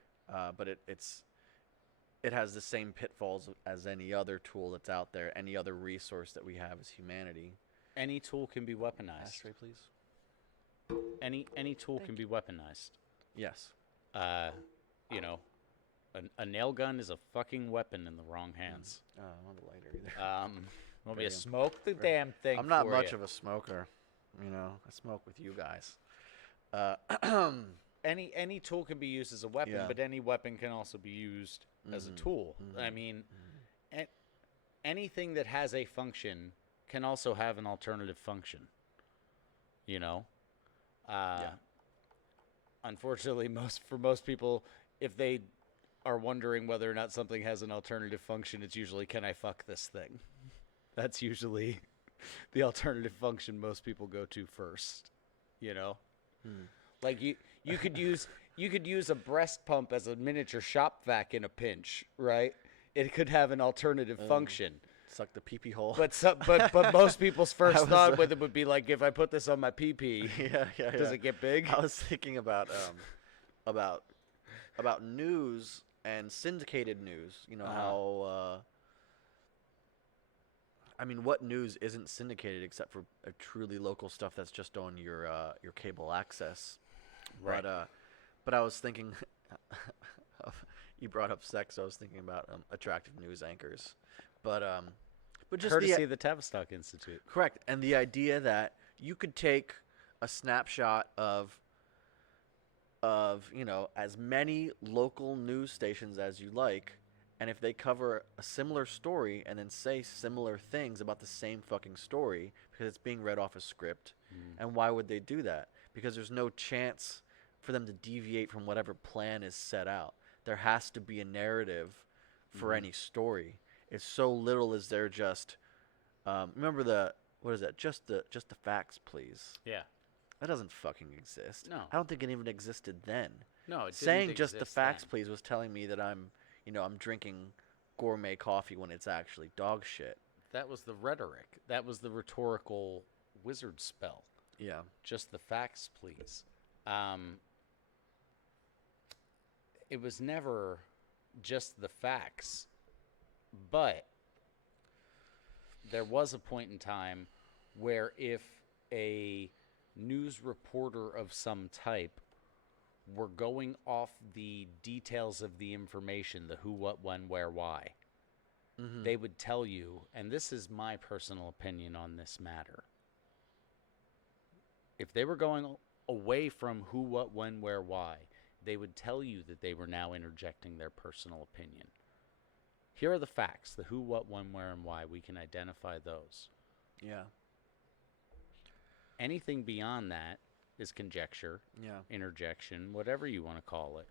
But it has the same pitfalls as any other tool that's out there, any other resource that we have as humanity. Any tool can be weaponized. Ashtray, please. Any tool can be weaponized. Yes. You know, a nail gun is a fucking weapon in the wrong hands. I don't want a lighter either. Want me to smoke the damn thing? I'm not for much you? of a smoker. You know, I smoke with you guys. Any tool can be used as a weapon, but any weapon can also be used as a tool. I mean, anything that has a function can also have an alternative function. You know? Unfortunately, for most people, if they are wondering whether or not something has an alternative function, it's usually, can I fuck this thing? That's usually the alternative function most people go to first. You know? Like you could use a breast pump as a miniature shop vac in a pinch, right? It could have an alternative function. Suck the pee-pee hole. But most people's first thought with it would be like, if I put this on my pee-pee, does it get big? I was thinking about news and syndicated news. You know how I mean, what news isn't syndicated except for truly local stuff that's just on your cable access? Right. But I was thinking, you brought up sex. I was thinking about attractive news anchors, but just courtesy of the Tavistock Institute. Correct, and the idea that you could take a snapshot of as many local news stations as you like. And if they cover a similar story and then say similar things about the same fucking story because it's being read off a script, and why would they do that? Because there's no chance for them to deviate from whatever plan is set out. There has to be a narrative for any story. It's so little as they're just remember what is that? Just the facts, please. Yeah. That doesn't fucking exist. No. I don't think it even existed then. No, it didn't saying just the exist facts, then. please, was telling me that I'm drinking gourmet coffee when it's actually dog shit. That was the rhetoric. That was the rhetorical wizard spell. Yeah. Just the facts, please. It was never just the facts, but there was a point in time where if a news reporter of some type were going off the details of the information, the who, what, when, where, why, they would tell you, and this is my personal opinion on this matter, if they were going away from who, what, when, where, why, they would tell you that they were now interjecting their personal opinion. Here are the facts, the who, what, when, where, and why. We can identify those. Yeah. Anything beyond that is conjecture, interjection, whatever you want to call it.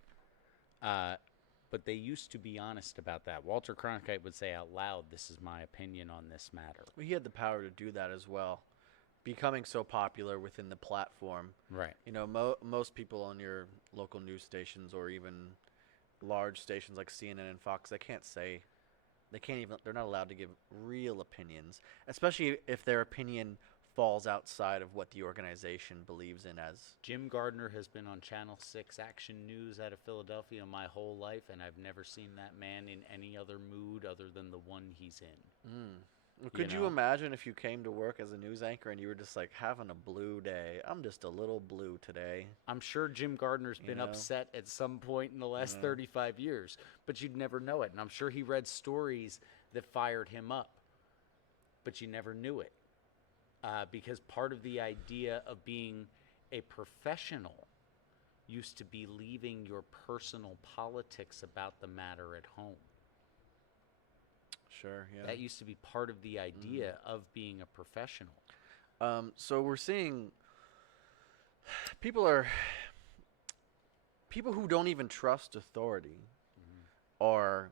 But they used to be honest about that. Walter Cronkite would say out loud, this is my opinion on this matter. Well, he had the power to do that as well. Becoming so popular within the platform. Right. Most people on your local news stations or even large stations like CNN and Fox, they're not allowed to give real opinions, especially if their opinion falls outside of what the organization believes in as. Jim Gardner has been on Channel 6 Action News out of Philadelphia my whole life, and I've never seen that man in any other mood other than the one he's in. Could you imagine if you came to work as a news anchor and you were just like having a blue day? I'm just a little blue today. I'm sure Jim Gardner's been upset at some point in the last 35 years, but you'd never know it. And I'm sure he read stories that fired him up, but you never knew it. Because part of the idea of being a professional used to be leaving your personal politics about the matter at home. Sure, yeah. That used to be part of the idea of being a professional. So we're seeing people who don't even trust authority are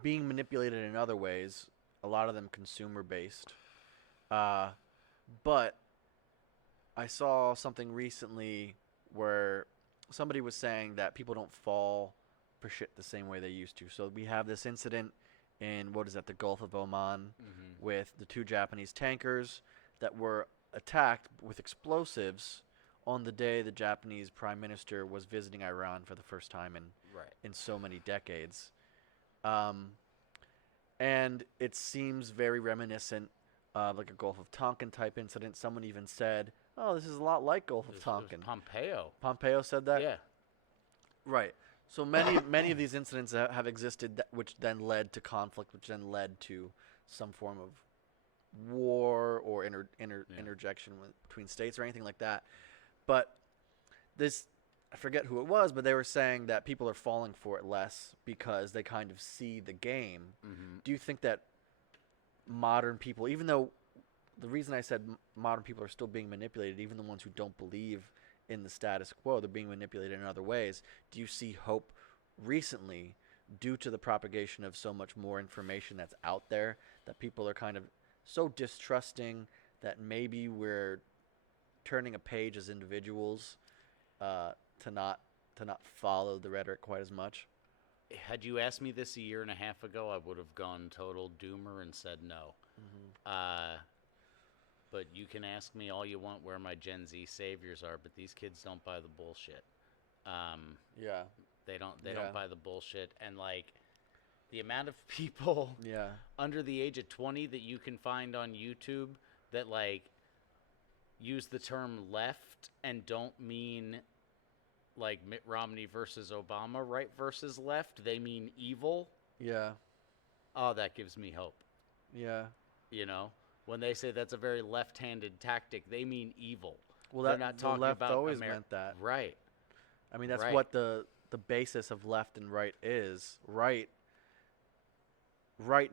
being manipulated in other ways, a lot of them consumer-based. But I saw something recently where somebody was saying that people don't fall for shit the same way they used to. So we have this incident in, the Gulf of Oman with the 2 Japanese tankers that were attacked with explosives on the day the Japanese prime minister was visiting Iran for the first time in so many decades. And it seems very reminiscent of like a Gulf of Tonkin type incident. Someone even said, oh, this is a lot like Gulf of Tonkin. Pompeo. Pompeo said that? Yeah. Right. So many of these incidents have existed, which then led to conflict, which then led to some form of war or interjection between states or anything like that. But this, I forget who it was, but they were saying that people are falling for it less because they kind of see the game. Mm-hmm. Do you think that modern people, even though the reason I said modern people are still being manipulated, even the ones who don't believe in the status quo, they're being manipulated in other ways. Do you see hope recently, due to the propagation of so much more information that's out there, that people are kind of so distrusting that maybe we're turning a page as individuals to not follow the rhetoric quite as much? Had you asked me this a year and a half ago, I would have gone total doomer and said no. Mm-hmm. But you can ask me all you want where my Gen Z saviors are, but these kids don't buy the bullshit. Yeah. They don't buy the bullshit. And like the amount of people under the age of 20 that you can find on YouTube that like use the term left and don't mean like Mitt Romney versus Obama, right versus left. They mean evil. Yeah. Oh, that gives me hope. Yeah. You know? When they say that's a very left-handed tactic, they mean evil. Well, they're not talking the left about always meant that. Right. I mean, that's what the basis of left and right is. Right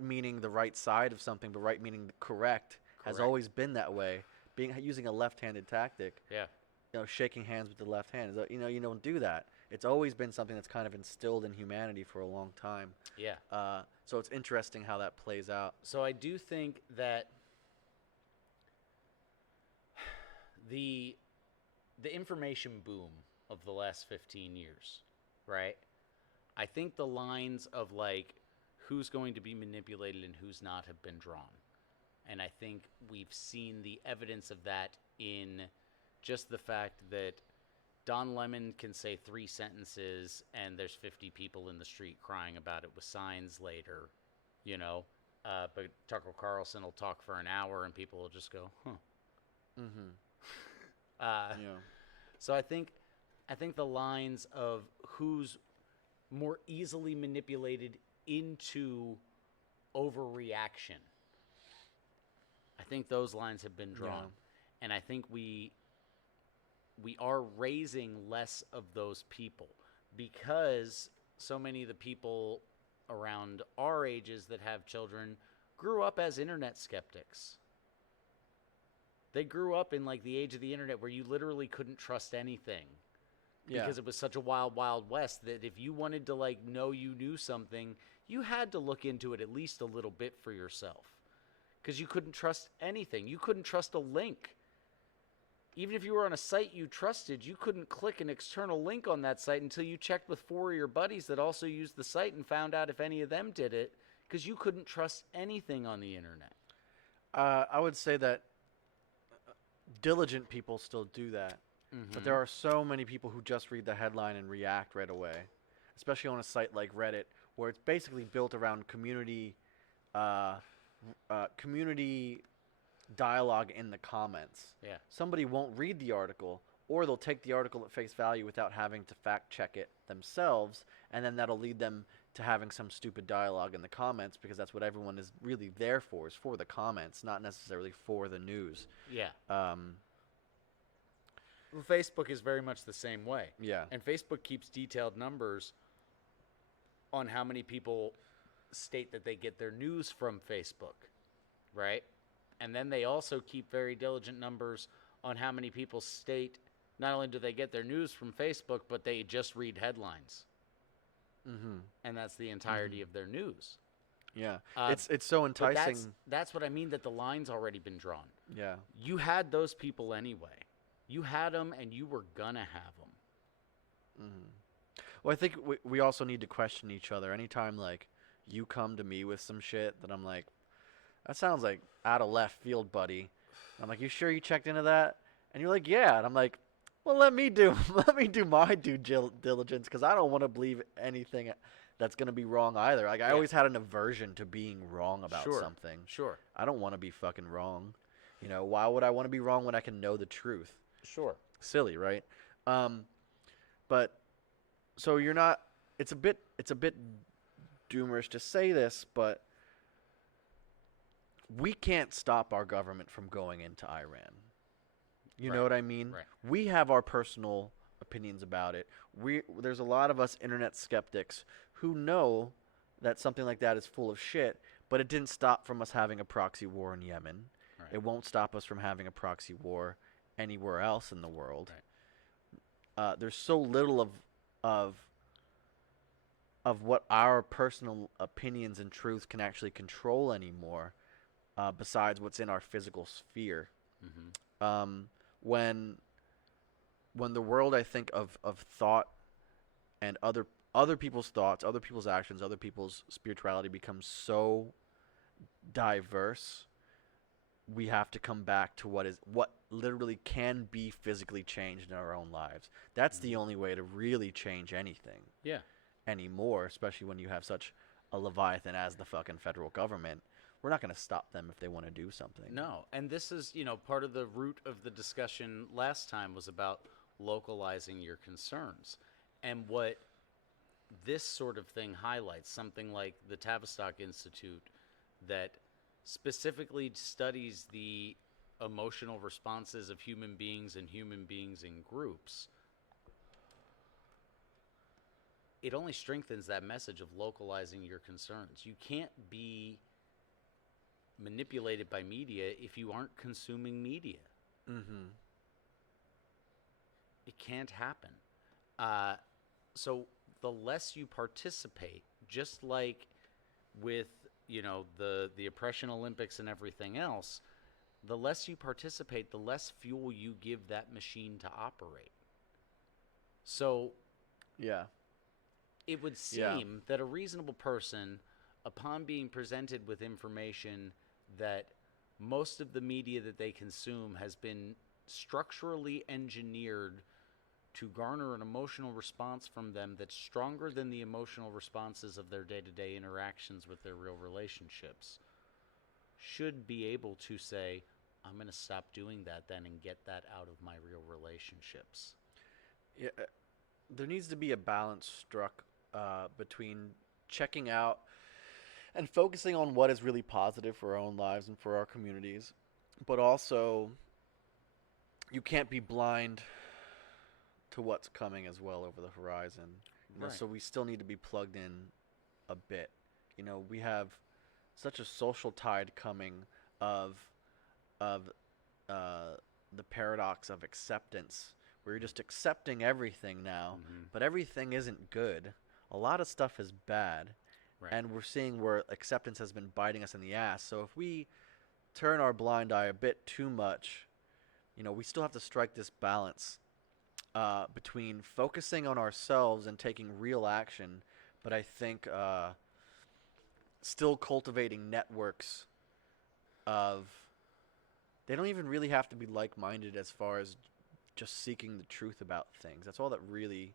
meaning the right side of something, but right meaning correct has always been that way. Using a left-handed tactic. Yeah. Shaking hands with the left hand. You don't do that. It's always been something that's kind of instilled in humanity for a long time. Yeah. So it's interesting how that plays out. So I do think that the information boom of the last 15 years, right? I think the lines of like who's going to be manipulated and who's not have been drawn. And I think we've seen the evidence of that in just the fact that Don Lemon can say 3 sentences and there's 50 people in the street crying about it with signs later, but Tucker Carlson will talk for an hour and people will just go, huh. Mm-hmm. So I think the lines of who's more easily manipulated into overreaction, I think those lines have been drawn. Yeah. And I think we are raising less of those people because so many of the people around our ages that have children grew up as internet skeptics. They grew up in like the age of the internet where you literally couldn't trust anything because it was such a wild, wild west that if you wanted to like know you knew something, you had to look into it at least a little bit for yourself because you couldn't trust anything. You couldn't trust a link. Even if you were on a site you trusted, you couldn't click an external link on that site until you checked with 4 of your buddies that also used the site and found out if any of them did it because you couldn't trust anything on the internet. I would say that diligent people still do that. But there are so many people who just read the headline and react right away, especially on a site like Reddit, where it's basically built around uh, community dialogue in the comments. Yeah. Somebody won't read the article, or they'll take the article at face value without having to fact check it themselves, and then that'll lead them to having some stupid dialogue in the comments, because that's what everyone is really there for, is for the comments, not necessarily for the news. Yeah. Well, Facebook is very much the same way. Yeah. And Facebook keeps detailed numbers on how many people state that they get their news from Facebook, right? And then they also keep very diligent numbers on how many people state not only do they get their news from Facebook, but they just read headlines. Mm-hmm. And that's the entirety of their news. Yeah. It's so enticing. That's what I mean, that the line's already been drawn. Yeah. You had those people anyway. You had them, and you were gonna have them. Mm-hmm. Well, I think we also need to question each other. Anytime, like, you come to me with some shit that I'm like, that sounds like out of left field, buddy. And I'm like, you sure you checked into that? And you're like, yeah. And I'm like, well, let me do my due diligence, because I don't want to believe anything that's going to be wrong either. Like, I always had an aversion to being wrong about something. Sure. I don't want to be fucking wrong. You know, why would I want to be wrong when I can know the truth? Sure. Silly, right? But so you're not. It's a bit doomerish to say this, but we can't stop our government from going into Iran. You know what I mean? Right. We have our personal opinions about it. There's a lot of us internet skeptics who know that something like that is full of shit, but it didn't stop from us having a proxy war in Yemen. Right. It won't stop us from having a proxy war anywhere else in the world. Right. There's so little of what our personal opinions and truths can actually control anymore, besides what's in our physical sphere. Mm-hmm. When the world, I think, of thought and other people's thoughts, other people's actions, other people's spirituality becomes so diverse, we have to come back to what literally can be physically changed in our own lives. That's the only way to really change anything. Yeah. Anymore, especially when you have such a leviathan as the fucking federal government. We're not going to stop them if they want to do something. No, and this is, part of the root of the discussion last time was about localizing your concerns. And what this sort of thing highlights, something like the Tavistock Institute that specifically studies the emotional responses of human beings and human beings in groups, it only strengthens that message of localizing your concerns. You can't be manipulated by media if you aren't consuming media. Mm-hmm. It can't happen. So the less you participate, just like with the oppression Olympics and everything else, the less you participate, the less fuel you give that machine to operate. So yeah, it would seem that a reasonable person, upon being presented with information that most of the media that they consume has been structurally engineered to garner an emotional response from them that's stronger than the emotional responses of their day-to-day interactions with their real relationships, should be able to say, I'm going to stop doing that then and get that out of my real relationships. Yeah, there needs to be a balance struck between checking out and focusing on what is really positive for our own lives and for our communities. But also, you can't be blind to what's coming as well over the horizon. Right. So we still need to be plugged in a bit. We have such a social tide coming of the paradox of acceptance, where you're just accepting everything now, but everything isn't good. A lot of stuff is bad. Right. And we're seeing where acceptance has been biting us in the ass. So if we turn our blind eye a bit too much, we still have to strike this balance between focusing on ourselves and taking real action, but I think still cultivating networks of they don't even really have to be like-minded as far as just seeking the truth about things. That's all that really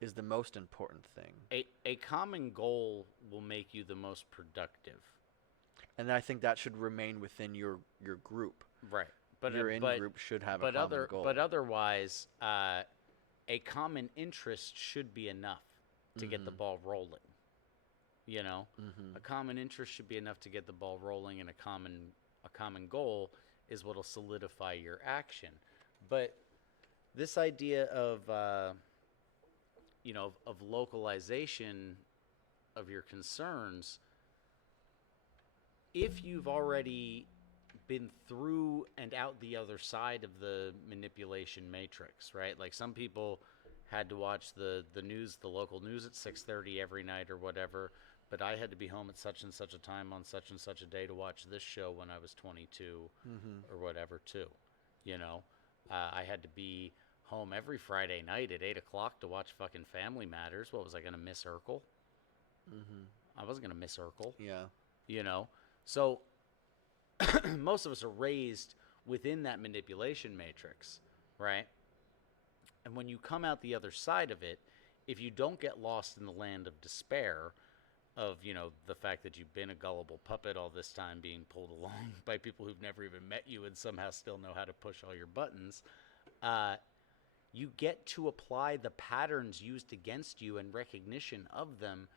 is the most important thing. A common goal will make you the most productive. And I think that should remain within your group. Right. But your in-group should have a common goal. But otherwise, a common interest should be enough to get the ball rolling. You know, a common interest should be enough to get the ball rolling, and a common goal is what'll solidify your action. But this idea of of localization of your concerns, if you've already been through and out the other side of the manipulation matrix, right? Like some people had to watch the news, the local news at 6:30 every night or whatever, but I had to be home at such and such a time on such and such a day to watch this show when I was 22 or whatever too. I had to be home every Friday night at 8 o'clock to watch fucking Family Matters. What was I going to miss Urkel? I wasn't going to miss Urkel. Yeah. So most of us are raised within that manipulation matrix, right? And when you come out the other side of it, if you don't get lost in the land of despair of, the fact that you've been a gullible puppet all this time being pulled along by people who've never even met you and somehow still know how to push all your buttons, you get to apply the patterns used against you and recognition of them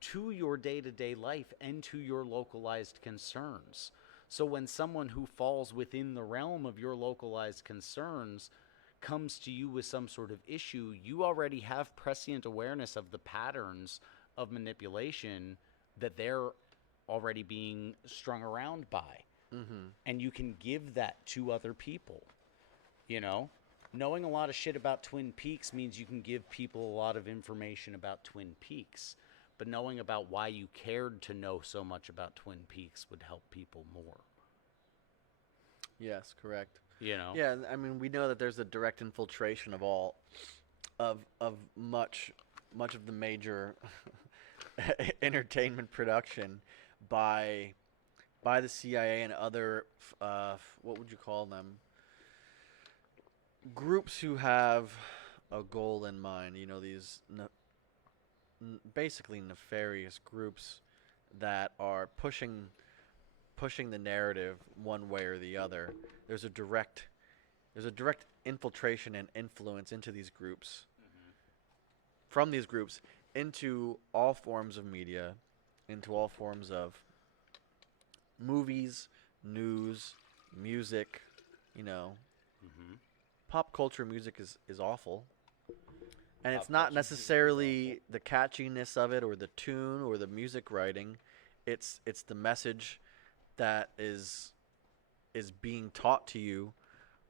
to your day-to-day life and to your localized concerns. So when someone who falls within the realm of your localized concerns comes to you with some sort of issue, you already have prescient awareness of the patterns of manipulation that they're already being strung around by. And you can give that to other people. Knowing a lot of shit about Twin Peaks means you can give people a lot of information about Twin Peaks. But knowing about why you cared to know so much about Twin Peaks would help people more. Yes, correct. Yeah, I mean, we know that there's a direct infiltration of all of much of the major entertainment production by the CIA and other what would you call them? Groups who have a goal in mind. These basically nefarious groups that are pushing the narrative one way or the other. There's a direct infiltration and influence into these groups, from these groups into all forms of media, into all forms of movies, news, music. Pop culture music is awful. And it's not necessarily the catchiness of it or the tune or the music writing. It's the message that is being taught to you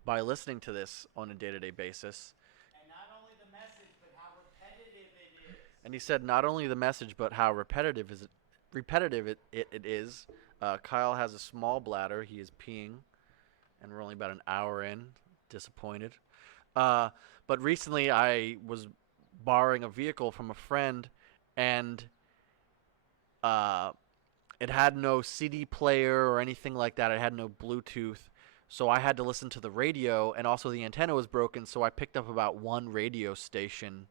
by listening to this on a day-to-day basis. And not only the message, but how repetitive it is. And he said not only the message, but how repetitive it is. Kyle has a small bladder. He is peeing, and we're only about an hour in. Disappointed. But recently I was borrowing a vehicle from a friend, and it had no CD player or anything like that. It had no Bluetooth. So I had to listen to the radio, and also the antenna was broken, so I picked up about one radio station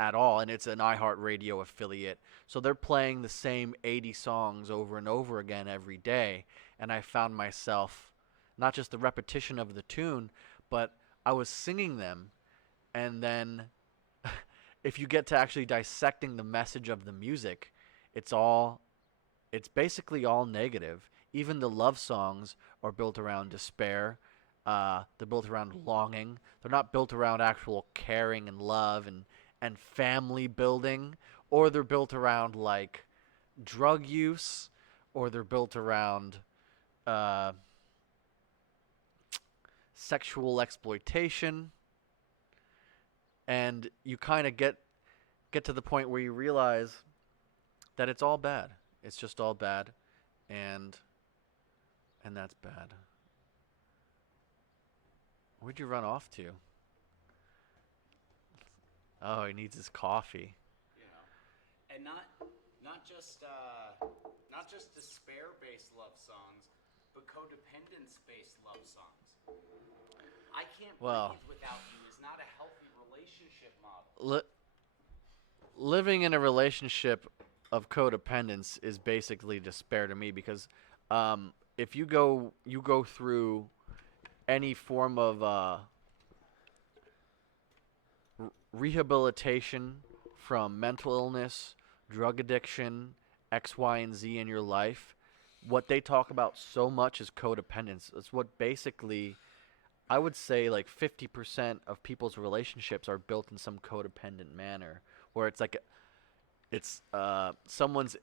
at all, and it's an iHeartRadio affiliate. So they're playing the same 80 songs over and over again every day, and I found myself, not just the repetition of the tune, but I was singing them, and then if you get to actually dissecting the message of the music, it's basically all negative. Even the love songs are built around despair. They're built around longing. They're not built around actual caring and love and family building, or they're built around like drug use, or they're built around sexual exploitation. And you kind of get to the point where you realize that it's all bad. It's just all bad, and that's bad. Where'd you run off to? Oh, he needs his coffee. And not just despair-based love songs, but codependence-based love songs. I can't Well, breathe without you is not a healthy relationship model. Living in a relationship of codependence is basically despair to me because if you go through any form of rehabilitation from mental illness, drug addiction, X, Y, and Z in your life, what they talk about so much is codependence. It's what basically I would say like 50% of people's relationships are built in some codependent manner, where it's like it's someone's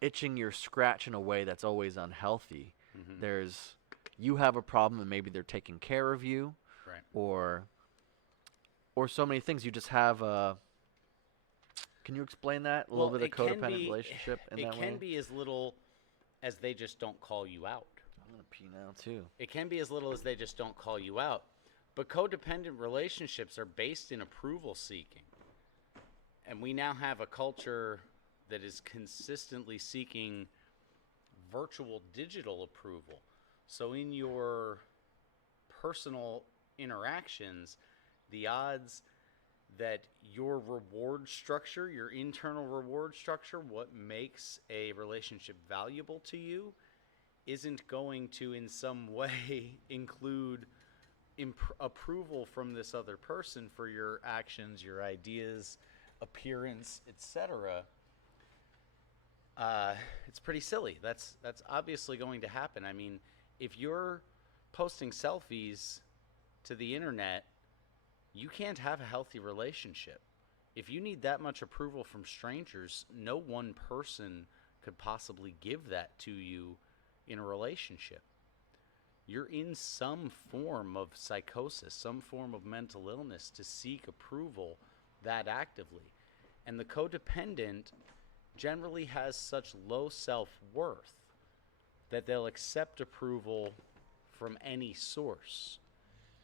itching your scratch in a way that's always unhealthy. Mm-hmm. There's you have a problem and maybe they're taking care of you, Right. or so many things. You just have a. Can you explain that a little bit of codependent relationship in that way? It can be as little as they just don't call you out. I'm gonna pee now too. It can be as little as they just don't call you out. But codependent relationships are based in approval seeking. And we now have a culture that is consistently seeking virtual digital approval. So in your personal interactions, the odds that your reward structure, your internal reward structure, what makes a relationship valuable to you, isn't going to in some way include approval from this other person for your actions, your ideas, appearance, etc. It's pretty silly. That's obviously going to happen. I mean, if you're posting selfies to the internet, you can't have a healthy relationship. If you need that much approval from strangers, no one person could possibly give that to you in a relationship. You're in some form of psychosis, some form of mental illness to seek approval that actively. And the codependent generally has such low self-worth that they'll accept approval from any source,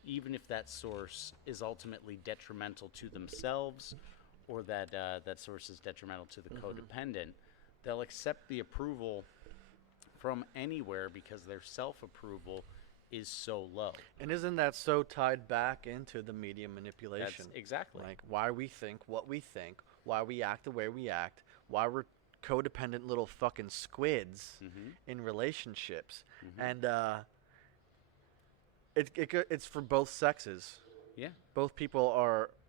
even if that source is ultimately detrimental to themselves or that source is detrimental to the codependent. They'll accept the approval from anywhere because their self-approval is so low. And isn't that so tied back into the media manipulation? That's exactly. Like why we think what we think, why we act the way we act, why we're codependent little fucking squids in relationships. And it's for both sexes. Yeah. Both people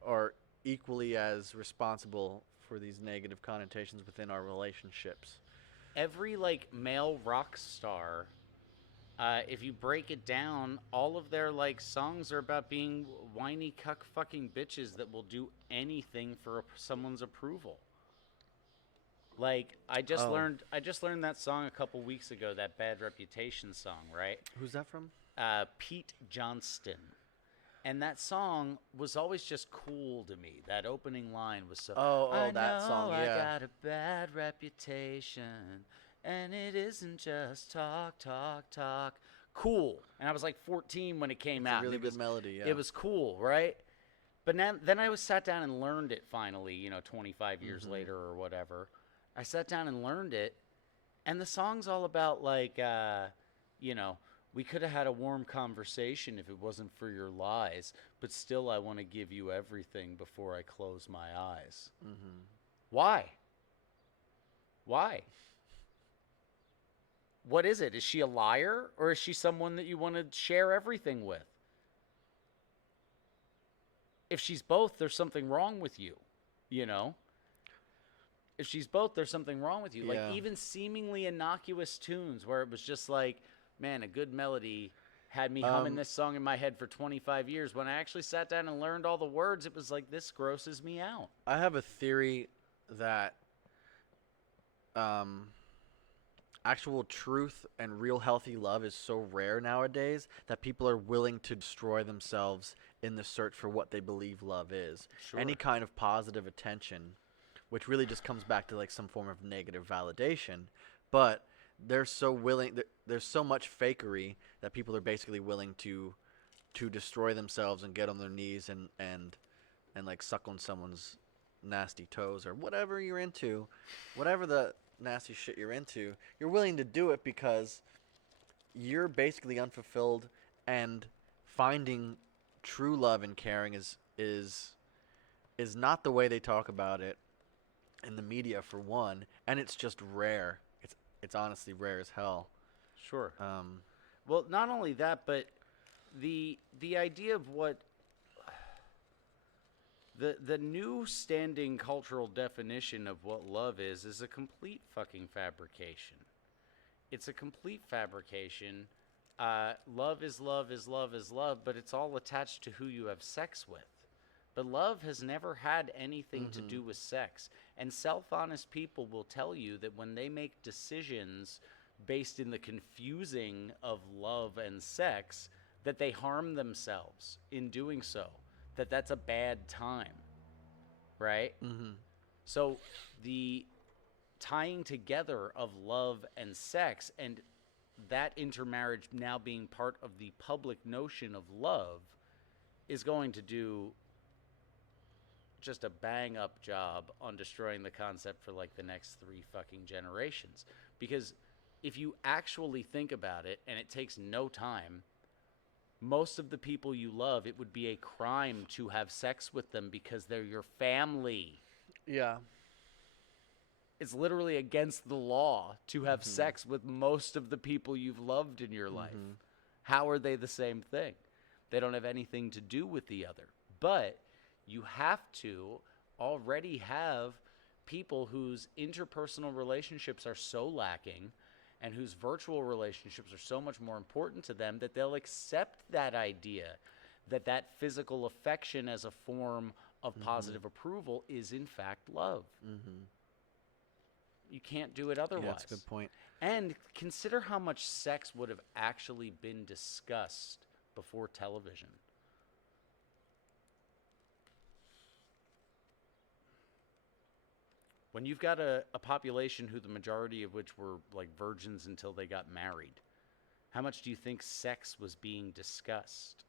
are equally as responsible for these negative connotations within our relationships. Every like male rock star, if you break it down, all of their like songs are about being whiny cuck fucking bitches that will do anything for someone's approval. Like I just learned that song a couple weeks ago, that Bad Reputation song, right? Who's that from? Pete Johnston. And that song was always just cool to me. That opening line was so. Oh, that song, yeah. I got a bad reputation, and it isn't just talk, talk, talk. Cool. And I was like 14 when it came out. It's a really good melody, yeah. It was cool, right? But then I sat down and learned it finally, 25 years later or whatever. I sat down and learned it, and the song's all about like, we could have had a warm conversation if it wasn't for your lies, but still I want to give you everything before I close my eyes. Why? Why? What is it? Is she a liar, or is she someone that you want to share everything with? If she's both, there's something wrong with you, If she's both, there's something wrong with you. Yeah. Like even seemingly innocuous tunes where it was just like, man, a good melody had me humming this song in my head for 25 years. When I actually sat down and learned all the words, it was like, this grosses me out. I have a theory that actual truth and real healthy love is so rare nowadays that people are willing to destroy themselves in the search for what they believe love is. Sure. Any kind of positive attention, which really just comes back to like some form of negative validation, but they're so willing. There's so much fakery that people are basically willing to destroy themselves and get on their knees and like suck on someone's nasty toes or whatever you're into, whatever the nasty shit you're into. You're willing to do it because you're basically unfulfilled, and finding true love and caring is not the way they talk about it in the media, for one, and it's just rare. It's honestly rare as hell. Sure. Um, Well, not only that, but the idea of what the new standing cultural definition of what love is a complete fucking fabrication. It's a complete fabrication. Love is love is love is love, but it's all attached to who you have sex with. But love has never had anything to do with sex. And self-honest people will tell you that when they make decisions based in the confusing of love and sex, that they harm themselves in doing so. That that's a bad time. Right? Mm-hmm. So the tying together of love and sex, and that intermarriage now being part of the public notion of love, is going to do just a bang up job on destroying the concept for like the next 3 fucking generations. Because if you actually think about it, and it takes no time, most of the people you love, it would be a crime to have sex with them because they're your family. yeah. It's literally against the law to have sex with most of the people you've loved in your life. How are they the same thing? They don't have anything to do with the other. But you have to already have people whose interpersonal relationships are so lacking and whose virtual relationships are so much more important to them that they'll accept that idea that that physical affection as a form of positive approval is in fact love. You can't do it otherwise. Yeah, that's a good point. And consider how much sex would have actually been discussed before television. When you've got a population who the majority of which were like virgins until they got married, how much do you think sex was being discussed?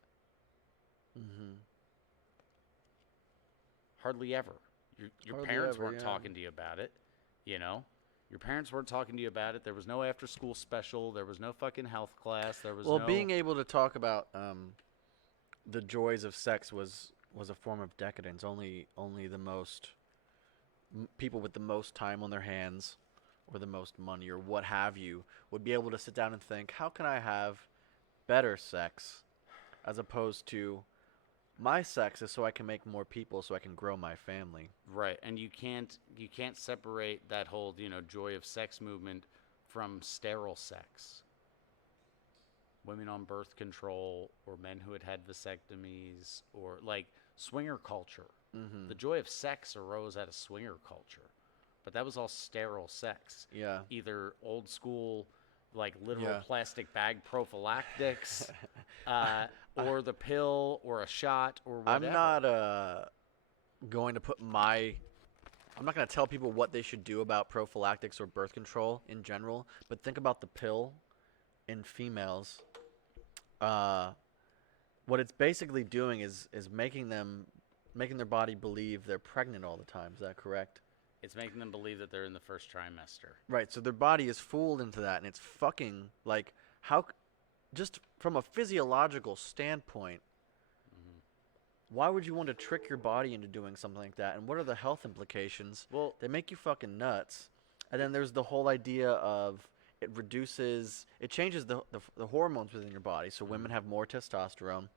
Hardly ever. Your Hardly parents ever, weren't yeah. talking to you about it, you know? Your parents weren't talking to you about it. There was no after school special. There was no fucking health class. There was Well, no... being able to talk about the joys of sex was a form of decadence. Only the most people with the most time on their hands, or the most money, or what have you, would be able to sit down and think, how can I have better sex, as opposed to my sex is so I can make more people, so I can grow my family. Right, and you can't separate that whole, joy of sex movement from sterile sex. Women on birth control, or men who had vasectomies, or like swinger culture. The joy of sex arose out of swinger culture, but that was all sterile sex. Yeah. Either old school, like literal Yeah. plastic bag prophylactics, or the pill, or a shot, or whatever. I'm not going to put my... I'm not going to tell people what they should do about prophylactics or birth control in general, but think about the pill in females. What it's basically doing is making their body believe they're pregnant all the time. Is that correct? It's making them believe that they're in the first trimester. Right, so their body is fooled into that, and it's fucking, like, how... Just from a physiological standpoint, why would you want to trick your body into doing something like that? And what are the health implications? Well, They make you fucking nuts. And then there's the whole idea of it changes the hormones within your body. So women have more testosterone,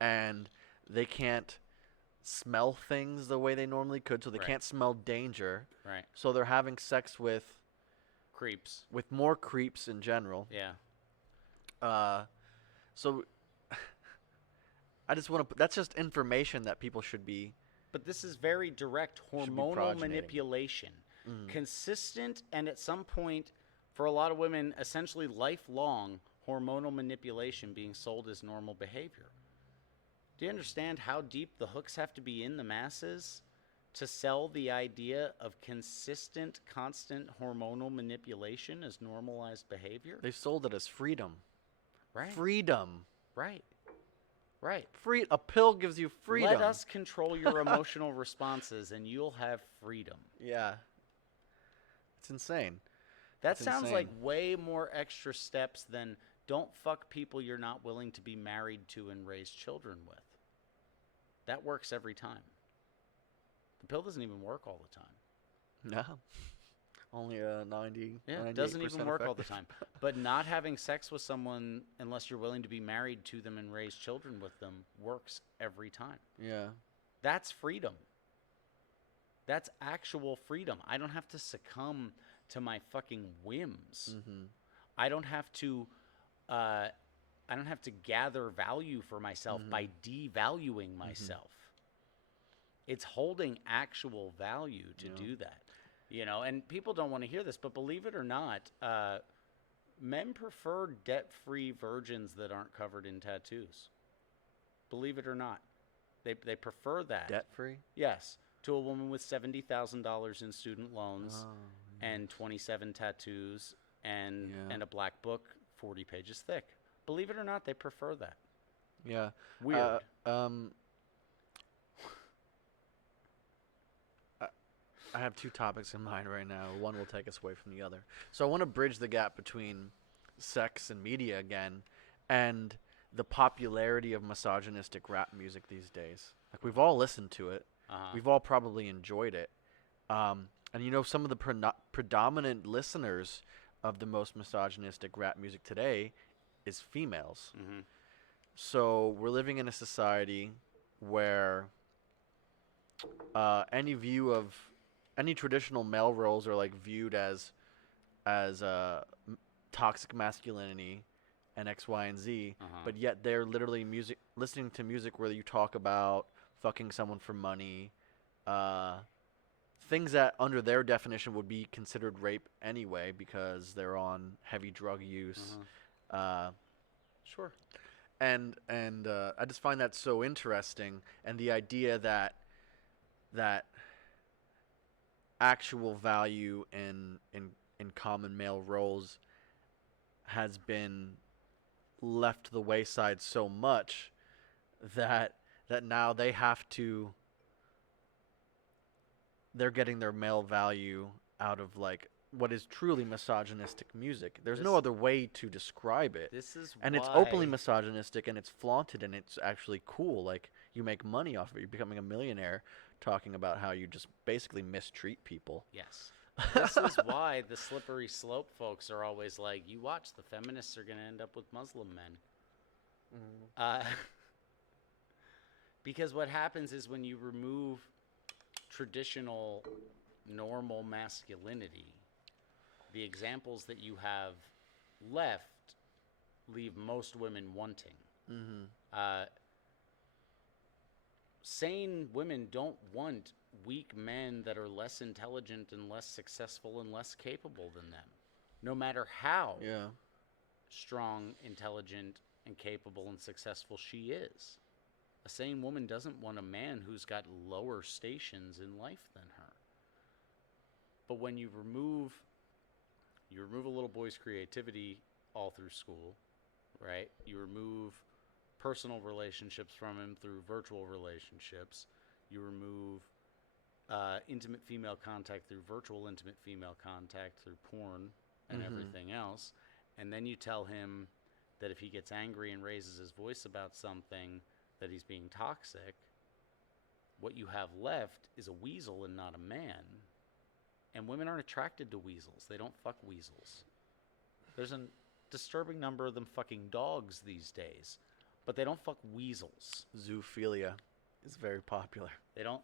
and they can't smell things the way they normally could, so they Right. can't smell danger. Right. So they're having sex with Creeps. more creeps in general. Yeah. So I just want to... That's just information that people should be... But this is very direct be hormonal prognating. manipulation. Consistent, and at some point, for a lot of women, essentially lifelong hormonal manipulation being sold as normal behavior. Do you understand how deep the hooks have to be in the masses to sell the idea of consistent, constant hormonal manipulation as normalized behavior? They've sold it as freedom. Right. Freedom. Right. Right. A pill gives you freedom. Let us control your emotional responses, and you'll have freedom. Yeah. It's insane. That That's sounds insane. like way more extra steps than Don't fuck people you're not willing to be married to and raise children with. That works every time. The pill doesn't even work all the time. No. Only a 90. Yeah, it doesn't even work all the time. But not having sex with someone unless you're willing to be married to them and raise children with them works every time. Yeah. That's freedom. That's actual freedom. I don't have to succumb to my fucking whims. Mm-hmm. I don't have to gather value for myself by devaluing myself. It's holding actual value to do that. You know, and people don't want to hear this, but believe it or not, men prefer debt-free virgins that aren't covered in tattoos. Believe it or not. They prefer that. Debt-free? Yes. To a woman with $70,000 in student loans and 27 tattoos and a black book 40 pages thick. Believe it or not, they prefer that. Yeah. Weird. I have two topics in mind right now. One will take us away from the other. So I want to bridge the gap between sex and media again and the popularity of misogynistic rap music these days. Like, we've all listened to it. We've all probably enjoyed it. And, you know, some of the predominant listeners of the most misogynistic rap music today is females. Mm-hmm. So we're living in a society where any traditional male roles are like viewed as toxic masculinity and X, Y, and Z, but yet they're literally listening to music where you talk about fucking someone for money, things that under their definition would be considered rape anyway because they're on heavy drug use. Sure. And I just find that so interesting, and the idea that actual value in common male roles has been left to the wayside so much that now they're getting their male value out of like what is truly misogynistic music. There's no other way to describe it. This is and why... it's openly misogynistic, and it's flaunted, and it's actually cool. Like, you make money off of it. You're becoming a millionaire talking about how you just basically mistreat people. Yes. This is why the slippery slope folks are always like, you watch, the feminists are going to end up with Muslim men. Because what happens is when you remove traditional normal masculinity, the examples that you have left leave most women wanting. Sane women don't want weak men that are less intelligent and less successful and less capable than them, no matter how strong, intelligent, and capable and successful she is. A sane woman doesn't want a man who's got lower stations in life than her. But when you remove a little boy's creativity all through school, right? You remove personal relationships from him through virtual relationships. You remove intimate female contact through virtual intimate female contact through porn and everything else. And then you tell him that if he gets angry and raises his voice about something, that he's being toxic. What you have left is a weasel and not a man. And women aren't attracted to weasels. They don't fuck weasels. There's a disturbing number of them fucking dogs these days, but they don't fuck weasels. Zoophilia is very popular. They don't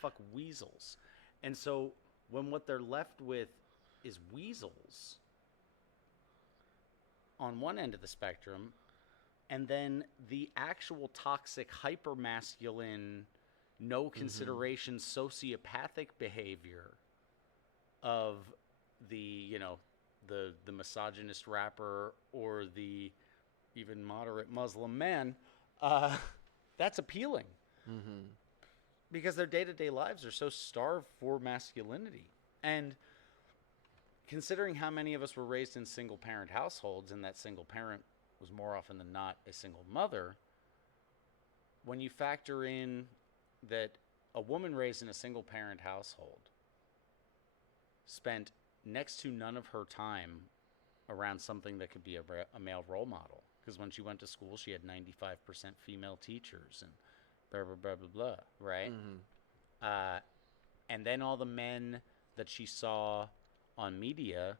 fuck weasels. And so when what they're left with is weasels on one end of the spectrum, and then the actual toxic hypermasculine, no consideration sociopathic behavior of the misogynist rapper or the even moderate Muslim man, that's appealing. Because their day-to-day lives are so starved for masculinity. And considering how many of us were raised in single-parent households, and that single parent was more often than not a single mother, when you factor in that a woman raised in a single-parent household spent next to none of her time around something that could be a male role model. Because when she went to school, she had 95% female teachers and blah, blah, blah, blah, blah, right? Uh, and then all the men that she saw on media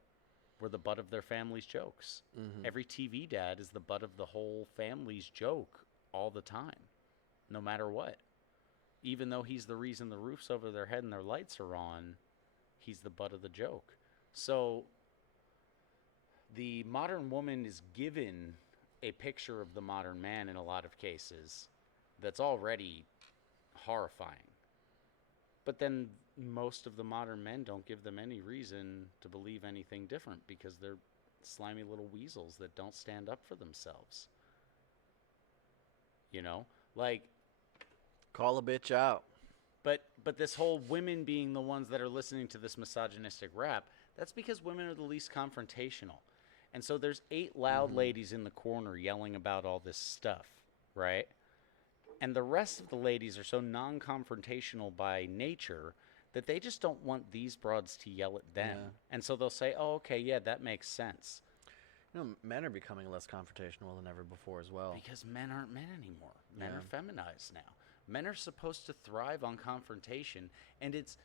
were the butt of their family's jokes. Every TV dad is the butt of the whole family's joke all the time, no matter what. Even though he's the reason the roof's over their head and their lights are on, he's the butt of the joke. So the modern woman is given a picture of the modern man in a lot of cases that's already horrifying. But then most of the modern men don't give them any reason to believe anything different because they're slimy little weasels that don't stand up for themselves. You know? Like, Call a bitch out. But this whole women being the ones that are listening to this misogynistic rap, that's because women are the least confrontational. And so there's 8 loud ladies in the corner yelling about all this stuff, right? And the rest of the ladies are so non-confrontational by nature that they just don't want these broads to yell at them. Yeah. And so they'll say, oh, okay, yeah, that makes sense. You know, men are becoming less confrontational than ever before as well. Because men aren't men anymore. Men are feminized now. Men are supposed to thrive on confrontation, and it's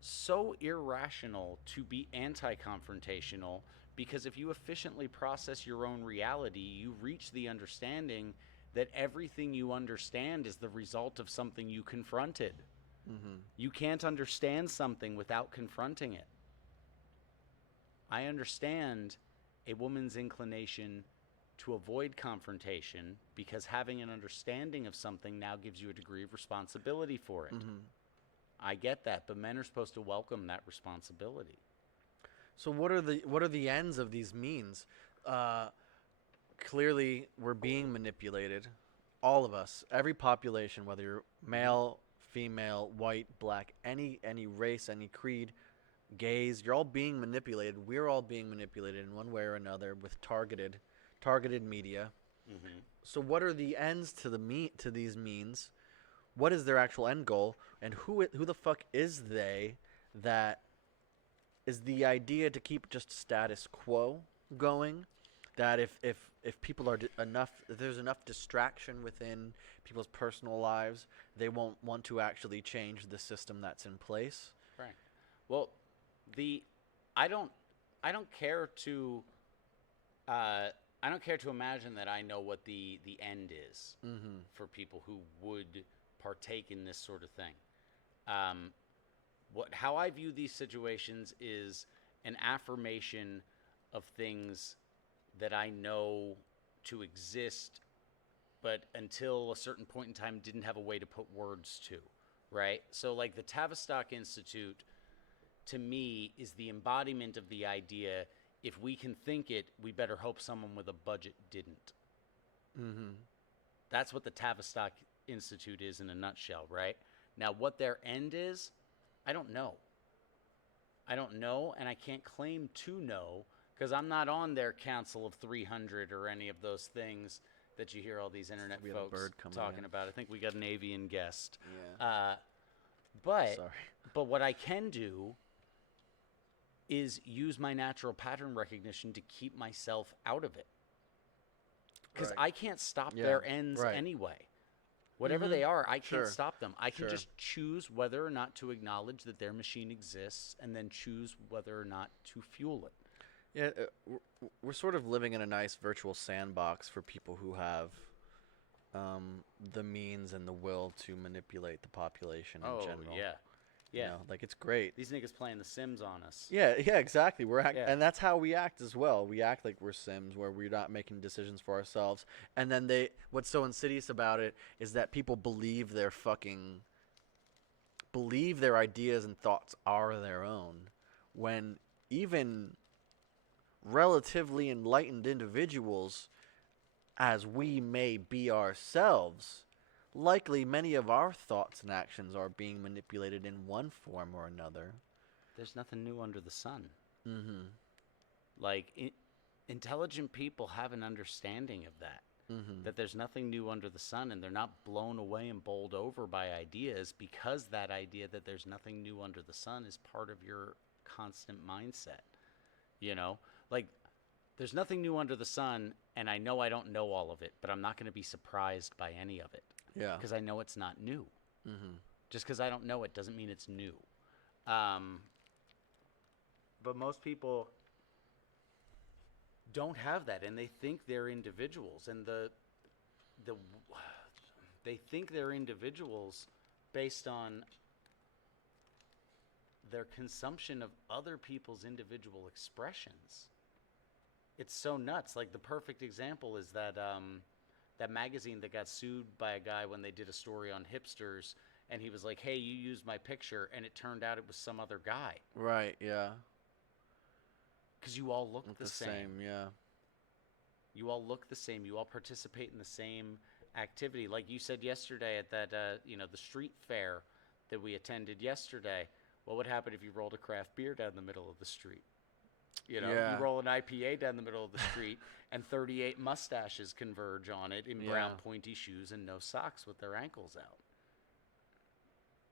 so irrational to be anti-confrontational, because if you efficiently process your own reality, you reach the understanding that everything you understand is the result of something you confronted. You can't understand something without confronting it. I understand a woman's inclination to avoid confrontation because having an understanding of something now gives you a degree of responsibility for it. I get that, but men are supposed to welcome that responsibility. So what are the ends of these means? Clearly, we're being manipulated. All of us, every population, whether you're male, female, white, black, any race, any creed, gays, you're all being manipulated. We're all being manipulated in one way or another with targeted media. So what are the ends to these means? What is their actual end goal? And who the fuck is they? That is the idea to keep just status quo going. That if people are if there's enough distraction within people's personal lives, they won't want to actually change the system that's in place. Right. Well, I don't care to imagine that I know what the end is for people who would partake in this sort of thing. How I view these situations is an affirmation of things that I know to exist, but until a certain point in time didn't have a way to put words to, right? So like the Tavistock Institute, to me, is the embodiment of the idea, if we can think it, we better hope someone with a budget didn't. That's what the Tavistock Institute is in a nutshell, right? Now, what their end is, I don't know. And I can't claim to know, because I'm not on their Council of 300 or any of those things that you hear all these internet folks talking about. I think we got an avian guest. Yeah. But what I can do is use my natural pattern recognition to keep myself out of it. Because I can't stop their ends anyway. Whatever they are, I can't stop them. I can just choose whether or not to acknowledge that their machine exists and then choose whether or not to fuel it. Yeah, we're sort of living in a nice virtual sandbox for people who have the means and the will to manipulate the population in general. Oh, yeah. Yeah. You know, like, it's great. These niggas playing The Sims on us. Yeah, exactly. And that's how we act as well. We act like we're Sims, where we're not making decisions for ourselves. And then what's so insidious about it is that people believe their ideas and thoughts are their own, when even relatively enlightened individuals, as we may be ourselves, likely many of our thoughts and actions are being manipulated in one form or another. There's nothing new under the sun. Like, intelligent people have an understanding of that. That there's nothing new under the sun, and they're not blown away and bowled over by ideas, because that idea that there's nothing new under the sun is part of your constant mindset. You know, like there's nothing new under the sun, and I know I don't know all of it, but I'm not going to be surprised by any of it. Yeah. Because I know it's not new. Mm-hmm. Just because I don't know it doesn't mean it's new. But most people don't have that, and they think they're individuals, and they think they're individuals based on their consumption of other people's individual expressions. It's so nuts. Like the perfect example is that that magazine that got sued by a guy when they did a story on hipsters, and he was like, "Hey, you used my picture," and it turned out it was some other guy. Right. Yeah. Because you all look the same. Yeah. You all look the same. You all participate in the same activity. Like you said yesterday at that, the street fair that we attended yesterday. What would happen if you rolled a craft beer down the middle of the street? You roll an IPA down the middle of the street, and 38 mustaches converge on it in brown pointy shoes and no socks with their ankles out.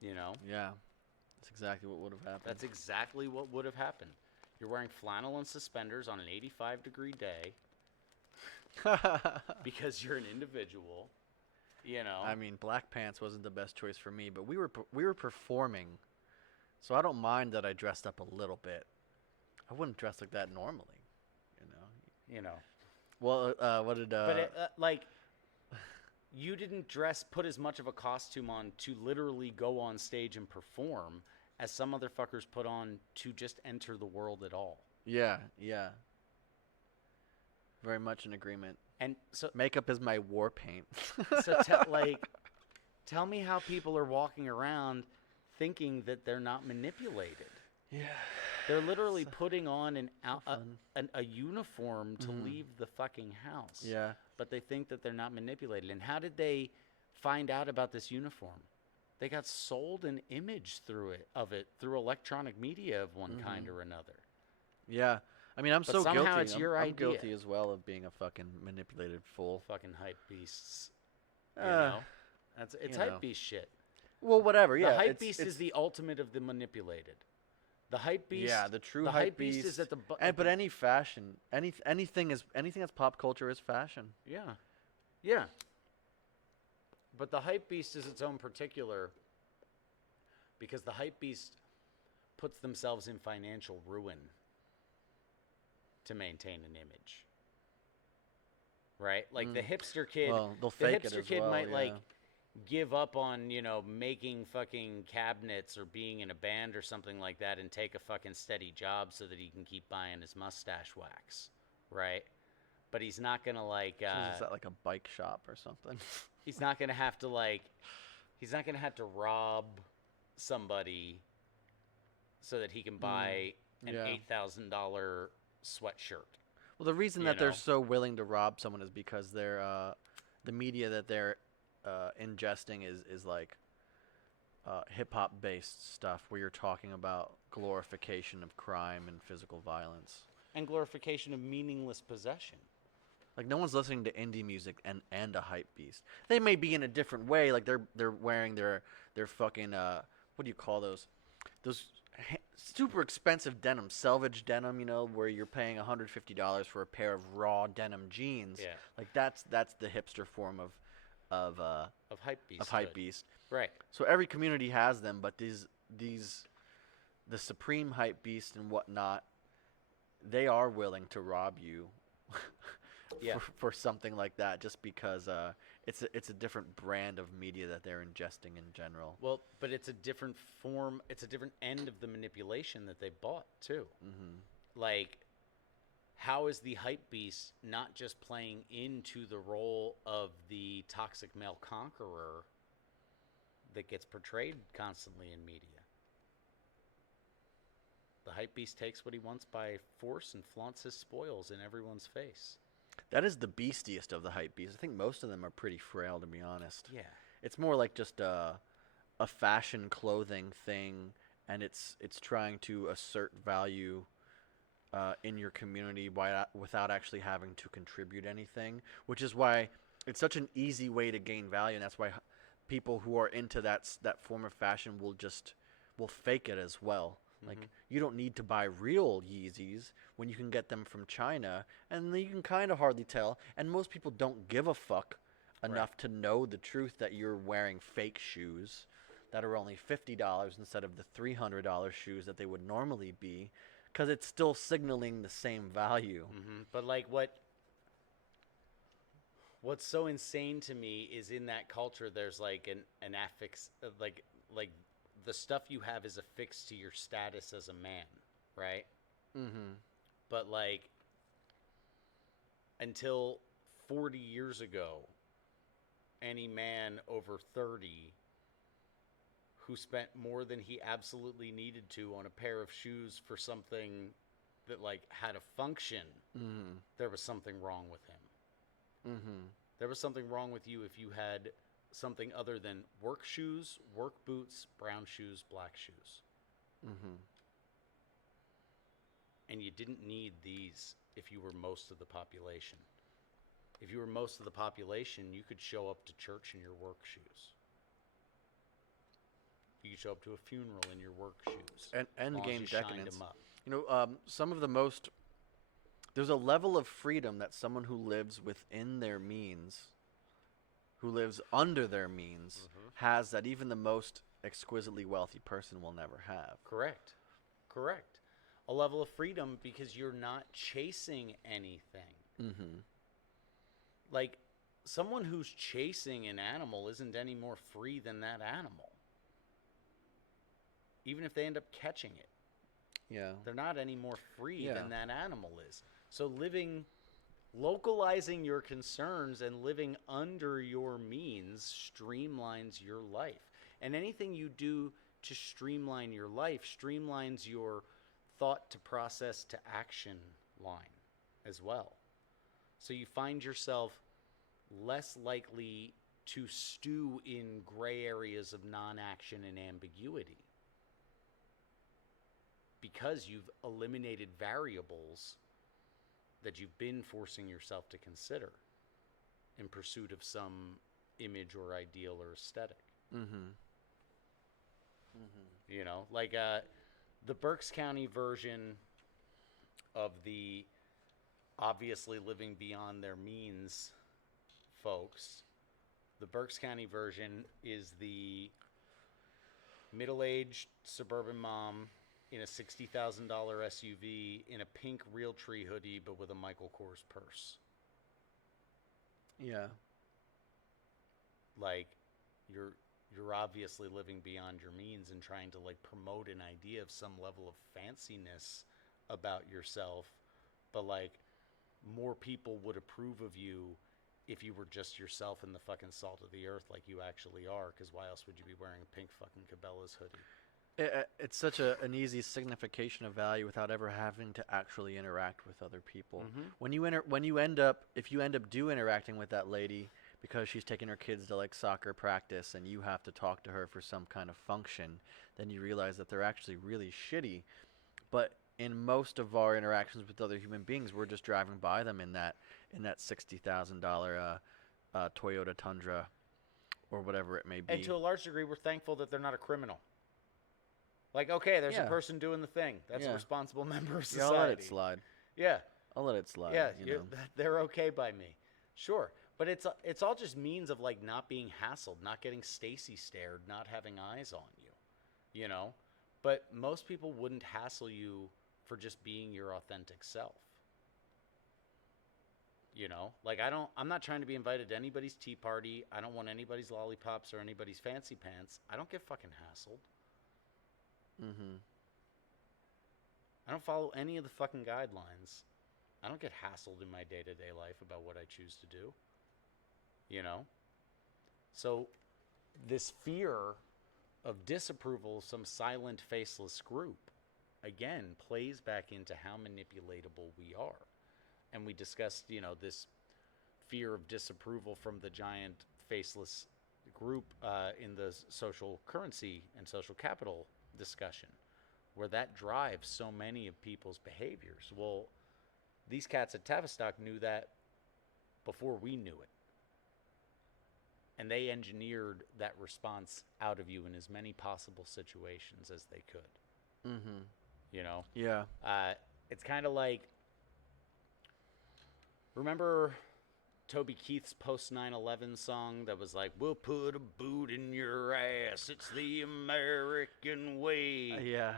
Yeah. That's exactly what would have happened. That's exactly what would have happened. You're wearing flannel and suspenders on an 85-degree day because you're an individual. I mean, black pants wasn't the best choice for me, but we were performing, so I don't mind that I dressed up a little bit. I wouldn't dress like that normally, Well, what did? But you didn't put as much of a costume on to literally go on stage and perform as some motherfuckers put on to just enter the world at all. Yeah. Very much in agreement. And so makeup is my war paint. So tell me how people are walking around thinking that they're not manipulated. Yeah. They're literally putting on a uniform to leave the fucking house. Yeah. But they think that they're not manipulated. And how did they find out about this uniform? They got sold an image through electronic media of one kind or another. Yeah. I mean, I'm But so guilty. somehow it's your I'm idea. guilty as well of being a fucking manipulated fool. Fucking hype beasts. It's hype beast shit. Well, whatever. Yeah. The hype beast is the ultimate of the manipulated. The hype beast. Yeah, the true hype beast is at the. But any fashion, anything that's pop culture is fashion. Yeah. But the hype beast is its own particular, because the hype beast puts themselves in financial ruin to maintain an image. Right? Like the hipster kid. Well, they'll fake the hipster it as kid well, might give up on, making fucking cabinets or being in a band or something like that and take a fucking steady job so that he can keep buying his mustache wax, right? But he's not going to is that like a bike shop or something? He's not going to have to rob somebody so that he can buy an $8,000 sweatshirt. Well, the reason that they're so willing to rob someone is because they're the media that they're ingesting is like hip hop based stuff where you're talking about glorification of crime and physical violence and glorification of meaningless possession. Like no one's listening to indie music and a hype beast. They may be in a different way. Like they're wearing their fucking what do you call those super expensive denim, selvage denim, where you're paying $150 for a pair of raw denim jeans. Yeah. Like that's the hipster form of hype beast. Of hype beast. Right. So every community has them, but the supreme hype beast and whatnot, they are willing to rob you for something like that, just because it's a different brand of media that they're ingesting in general. Well, but it's a different form. It's a different end of the manipulation that they bought too. Mm-hmm. Like, how is the hype beast not just playing into the role of the toxic male conqueror that gets portrayed constantly in media? The hype beast takes what he wants by force and flaunts his spoils in everyone's face. That is the beastiest of the hype beasts. I think most of them are pretty frail, to be honest. Yeah. It's more like just a fashion clothing thing, and it's trying to assert value in your community without actually having to contribute anything, which is why it's such an easy way to gain value, and that's why people who are into that form of fashion will fake it as well. Like, you don't need to buy real Yeezys when you can get them from China, and you can kind of hardly tell. And most people don't give a fuck enough to know the truth that you're wearing fake shoes that are only $50 instead of the $300 shoes that they would normally be, because it's still signaling the same value. But like what's so insane to me is in that culture there's like an affix, like the stuff you have is affixed to your status as a man, right? But like until 40 years ago, any man over 30 who spent more than he absolutely needed to on a pair of shoes for something that like had a function, there was something wrong with him. There was something wrong with you if you had something other than work shoes, work boots, brown shoes, black shoes. And you didn't need these if you were most of the population. If you were most of the population, you could show up to church in your work shoes. You could show up to a funeral in your work shoes. And endgame decadence. Them up. You know, some of the most... There's a level of freedom that someone who lives within their means, who lives under their means, has that even the most exquisitely wealthy person will never have. Correct. A level of freedom because you're not chasing anything. Like, someone who's chasing an animal isn't any more free than that animal. Even if they end up catching it. Yeah. They're not any more free than that animal is. So localizing your concerns and living under your means streamlines your life. And anything you do to streamline your life streamlines your thought to process to action line as well. So you find yourself less likely to stew in gray areas of non-action and ambiguity because you've eliminated variables that you've been forcing yourself to consider in pursuit of some image or ideal or aesthetic. You know, like the Berks County version of the obviously living beyond their means folks. The Berks County version is the middle-aged suburban mom in a $60,000 SUV in a pink Realtree hoodie but with a Michael Kors purse. Yeah. Like, you're obviously living beyond your means and trying to like promote an idea of some level of fanciness about yourself, but like more people would approve of you if you were just yourself and the fucking salt of the earth like you actually are, because why else would you be wearing a pink fucking Cabela's hoodie? It's such an easy signification of value without ever having to actually interact with other people. When you end up interacting with that lady because she's taking her kids to like soccer practice and you have to talk to her for some kind of function, then you realize that they're actually really shitty. But in most of our interactions with other human beings, we're just driving by them in that $60,000 Toyota Tundra or whatever it may be. And to a large degree, we're thankful that they're not a criminal. Like, okay, there's a person doing the thing. That's a responsible member of society. Yeah, I'll let it slide. Yeah. I'll let it slide. Yeah, you know. they're okay by me. Sure. But it's all just means of like not being hassled, not getting Stacy stared, not having eyes on you. You know? But most people wouldn't hassle you for just being your authentic self. You know? Like I'm not trying to be invited to anybody's tea party. I don't want anybody's lollipops or anybody's fancy pants. I don't get fucking hassled. I don't follow any of the fucking guidelines. I don't get hassled in my day-to-day life about what I choose to do. You know? So this fear of disapproval of some silent, faceless group, again, plays back into how manipulatable we are. And we discussed, you know, this fear of disapproval from the giant, faceless group in the social currency and social capital discussion, where that drives so many of people's behaviors. Well, these cats at Tavistock knew that before we knew it. And they engineered that response out of you in as many possible situations as they could. Mm-hmm. You know? Yeah. It's kind of like, remember Toby Keith's post 9/11 song that was like, "We'll put a boot in your ass. It's the American way." Yeah.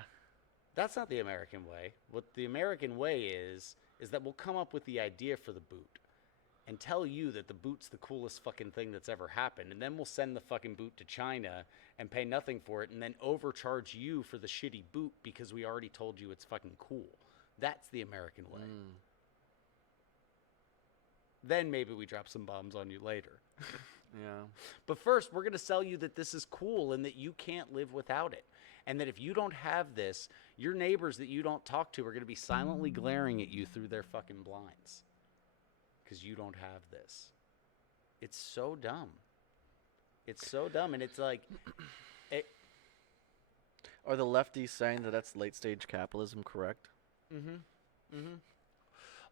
That's not the American way. What the American way is that we'll come up with the idea for the boot and tell you that the boot's the coolest fucking thing that's ever happened. And then we'll send the fucking boot to China and pay nothing for it and then overcharge you for the shitty boot because we already told you it's fucking cool. That's the American way. Then maybe we drop some bombs on you later. Yeah. But first, we're going to sell you that this is cool and that you can't live without it. And that if you don't have this, your neighbors that you don't talk to are going to be silently glaring at you through their fucking blinds. Because you don't have this. It's so dumb. It's so dumb. And it's like... Are the lefties saying that that's late-stage capitalism, correct?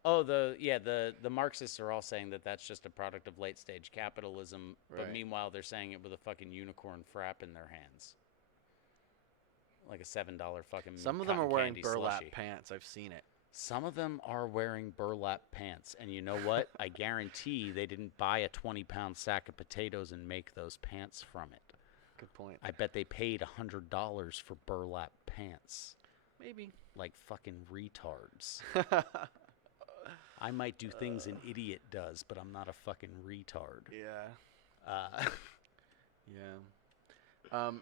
Oh, the Marxists are all saying that that's just a product of late-stage capitalism. But Right. meanwhile, they're saying it with a fucking unicorn frap in their hands. Like a $7 fucking Some of them are cotton wearing candy burlap slushie. pants. I've seen it. Some of them are wearing burlap pants. And you know what? I guarantee they didn't buy a 20-pound sack of potatoes and make those pants from it. Good point. I bet they paid $100 for burlap pants. Maybe. Like fucking retards. I might do things an idiot does, but I'm not a fucking retard. Yeah. Yeah.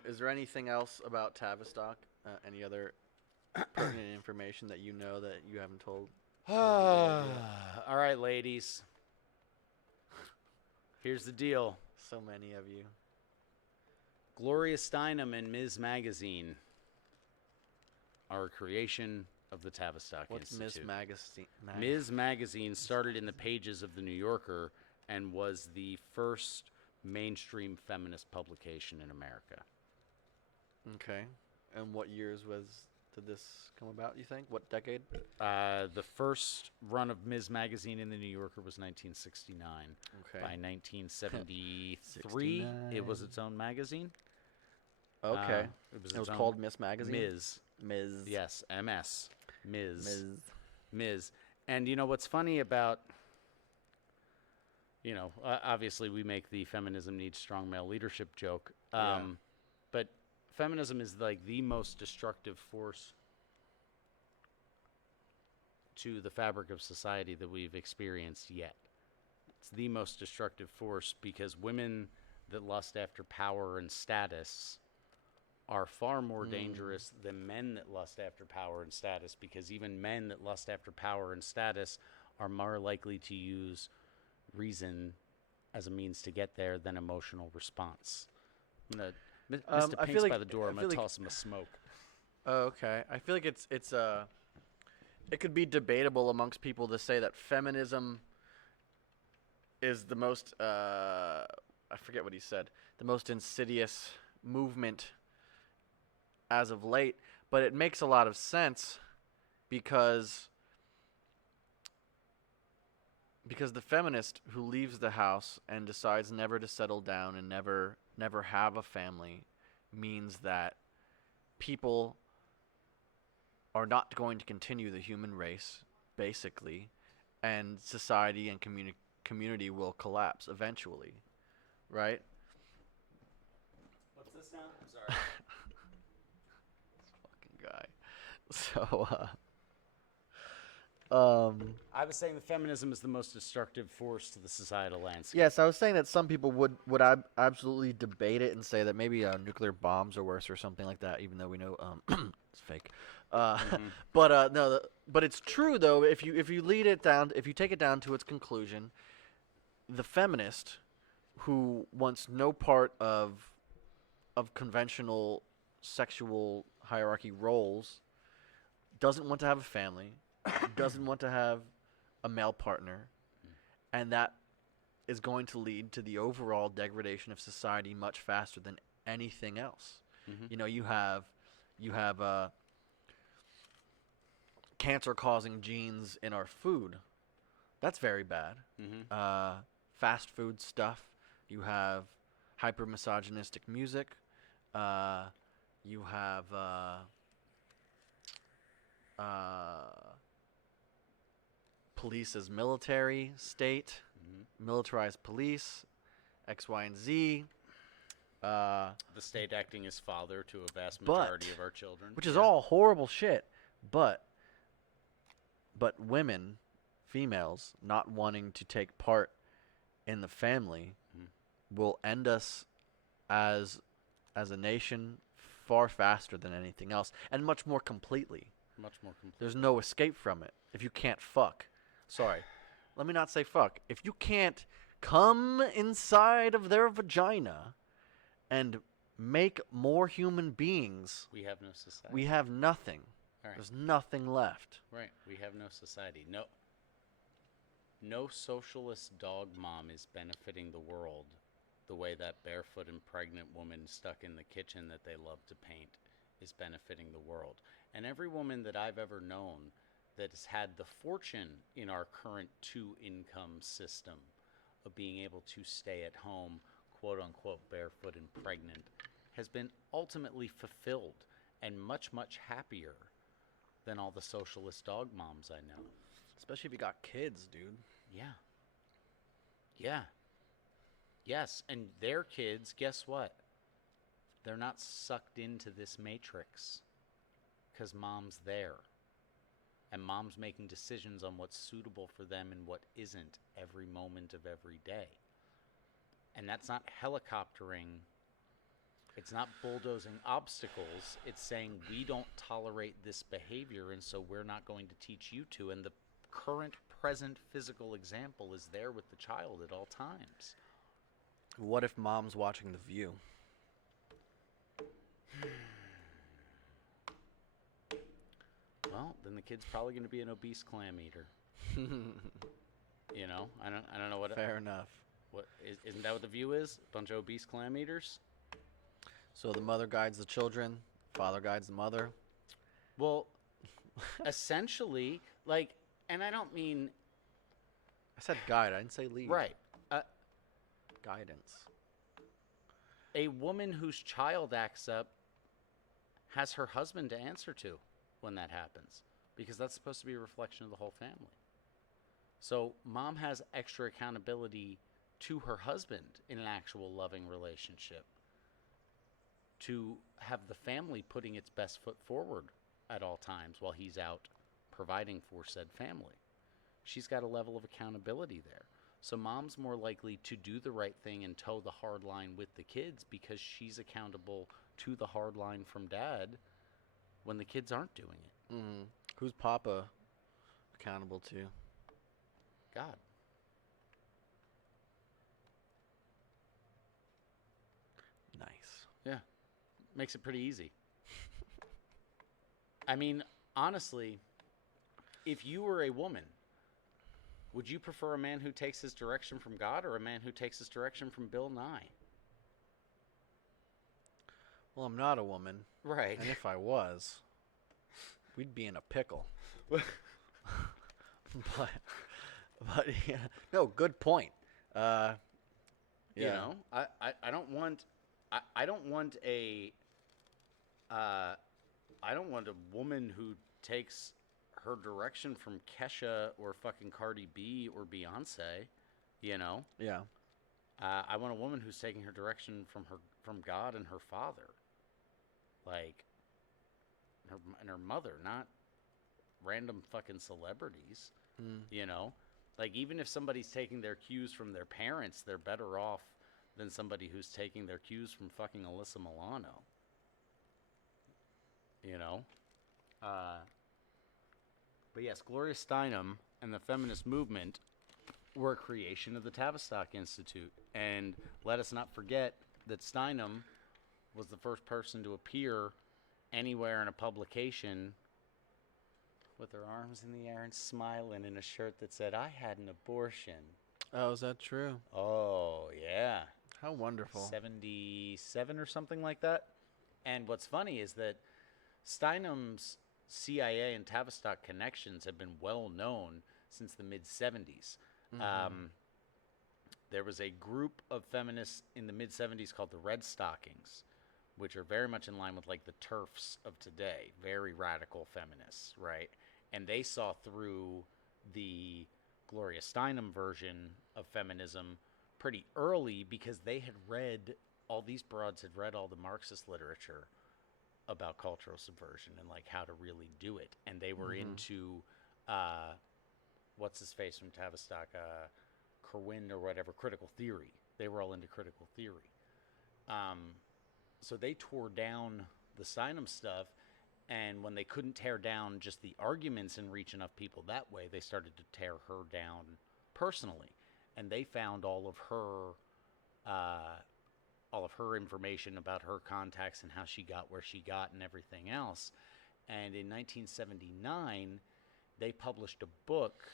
Is there anything else about Tavistock? Any other pertinent information that you know that you haven't told? All right, ladies. Here's the deal. So many of you. Gloria Steinem and Ms. Magazine are a creation of the Tavistock What's Institute. Miss Magazine? Ms. Magazine started in the pages of the New Yorker and was the first mainstream feminist publication in America. Okay. And what years did this come about, you think? What decade? The first run of Ms. Magazine in the New Yorker was 1969. Okay. By 1973, 69. it was its own magazine. Okay. It was It was its own- called Miss Magazine? Ms. Ms. Yes, MS. Ms. Ms. And you know what's funny about, obviously we make the feminism needs strong male leadership joke. Yeah. But feminism is like the most destructive force to the fabric of society that we've experienced yet. It's the most destructive force because women that lust after power and status are far more dangerous than men that lust after power and status, because even men that lust after power and status are more likely to use reason as a means to get there than emotional response. Mr. I Pink's feel like- by the door. I'm I going to feel like- toss him a smoke. Oh, okay. I feel like it could be debatable amongst people to say that feminism is the most I forget what he said, the most insidious movement as of late, but it makes a lot of sense because the feminist who leaves the house and decides never to settle down and never have a family means that people are not going to continue the human race, basically, and society and community will collapse eventually, right? What's this now? I'm sorry. This fucking guy. So, I was saying that feminism is the most destructive force to the societal landscape. yes, I was saying that some people would absolutely debate it and say that maybe nuclear bombs are worse or something like that, even though we know it's fake. But no, but it's true though. If you if you take it down to its conclusion, the feminist who wants no part of conventional sexual hierarchy roles doesn't want to have a family, doesn't want to have a male partner, and that is going to lead to the overall degradation of society much faster than anything else. You know, you have cancer-causing genes in our food. That's very bad. Fast food stuff. You have hyper-misogynistic music. You have police as military state, militarized police, X, Y, and Z. The state acting as father to a vast majority of our children. Which is all horrible shit. But women, females, not wanting to take part in the family will end us as a nation far faster than anything else, and much more completely. Much more completely. There's no escape from it. If you can't fuck. Sorry. Let me not say fuck. If you can't come inside of their vagina and make more human beings, we have no society. We have nothing. Right. There's nothing left. Right. We have no society. No socialist dog mom is benefiting the world the way that barefoot and pregnant woman stuck in the kitchen that they love to paint is benefiting the world. And every woman that I've ever known that has had the fortune in our current two-income system of being able to stay at home, quote unquote, barefoot and pregnant, has been ultimately fulfilled and much, much happier than all the socialist dog moms I know. Especially if you got kids, dude. Yeah. Yeah. Yes, and their kids, guess what? They're not sucked into this matrix because mom's there. And mom's making decisions on what's suitable for them and what isn't every moment of every day. And that's not helicoptering. It's not bulldozing obstacles. It's saying we don't tolerate this behavior, and so we're not going to teach you to. And the current, present physical example is there with the child at all times. What if mom's watching The View? Well, then the kid's probably going to be an obese clam eater. You know, I don't know what. Fair enough. What isn't that what The View is? A bunch of obese clam eaters. So the mother guides the children, father guides the mother. Well, essentially, like, and I don't mean. I said guide. I didn't say lead. Right. Guidance. A woman whose child acts up has her husband to answer to when that happens, because that's supposed to be a reflection of the whole family. So mom has extra accountability to her husband in an actual loving relationship to have the family putting its best foot forward at all times while he's out providing for said family. She's got a level of accountability there. So mom's more likely to do the right thing and toe the hard line with the kids because she's accountable to the hard line from dad when the kids aren't doing it. Mm. Who's Papa accountable to? God. Nice. Yeah. Makes it pretty easy. I mean, honestly, if you were a woman, would you prefer a man who takes his direction from God or a man who takes his direction from Bill Nye? Well, I'm not a woman. Right. And if I was, we'd be in a pickle. but yeah. No, good point. Yeah. You know, I don't want a woman who takes her direction from Kesha or fucking Cardi B or Beyonce, you know? Yeah. I want a woman who's taking her direction from God and her father. Like, her mother, not random fucking celebrities, you know? Like, even if somebody's taking their cues from their parents, they're better off than somebody who's taking their cues from fucking Alyssa Milano. You know? But yes, Gloria Steinem and the feminist movement were a creation of the Tavistock Institute. And let us not forget that Steinem was the first person to appear anywhere in a publication with her arms in the air and smiling in a shirt that said, "I had an abortion." Oh, is that true? Oh, yeah. How wonderful. 77 or something like that. And what's funny is that Steinem's CIA and Tavistock connections have been well known since the mid-70s. Mm-hmm. There was a group of feminists in the mid-70s called the Red Stockings, which are very much in line with like the TERFs of today, very radical feminists, right? And they saw through the Gloria Steinem version of feminism pretty early because they had read, all these broads had read all the Marxist literature about cultural subversion and like how to really do it. And they were into, what's his face from Tavistock, Kerwin or whatever, critical theory. They were all into critical theory. So they tore down the Steinem stuff, and when they couldn't tear down just the arguments and reach enough people that way, they started to tear her down personally, and they found all of her information about her contacts and how she got where she got and everything else. And in 1979, they published a book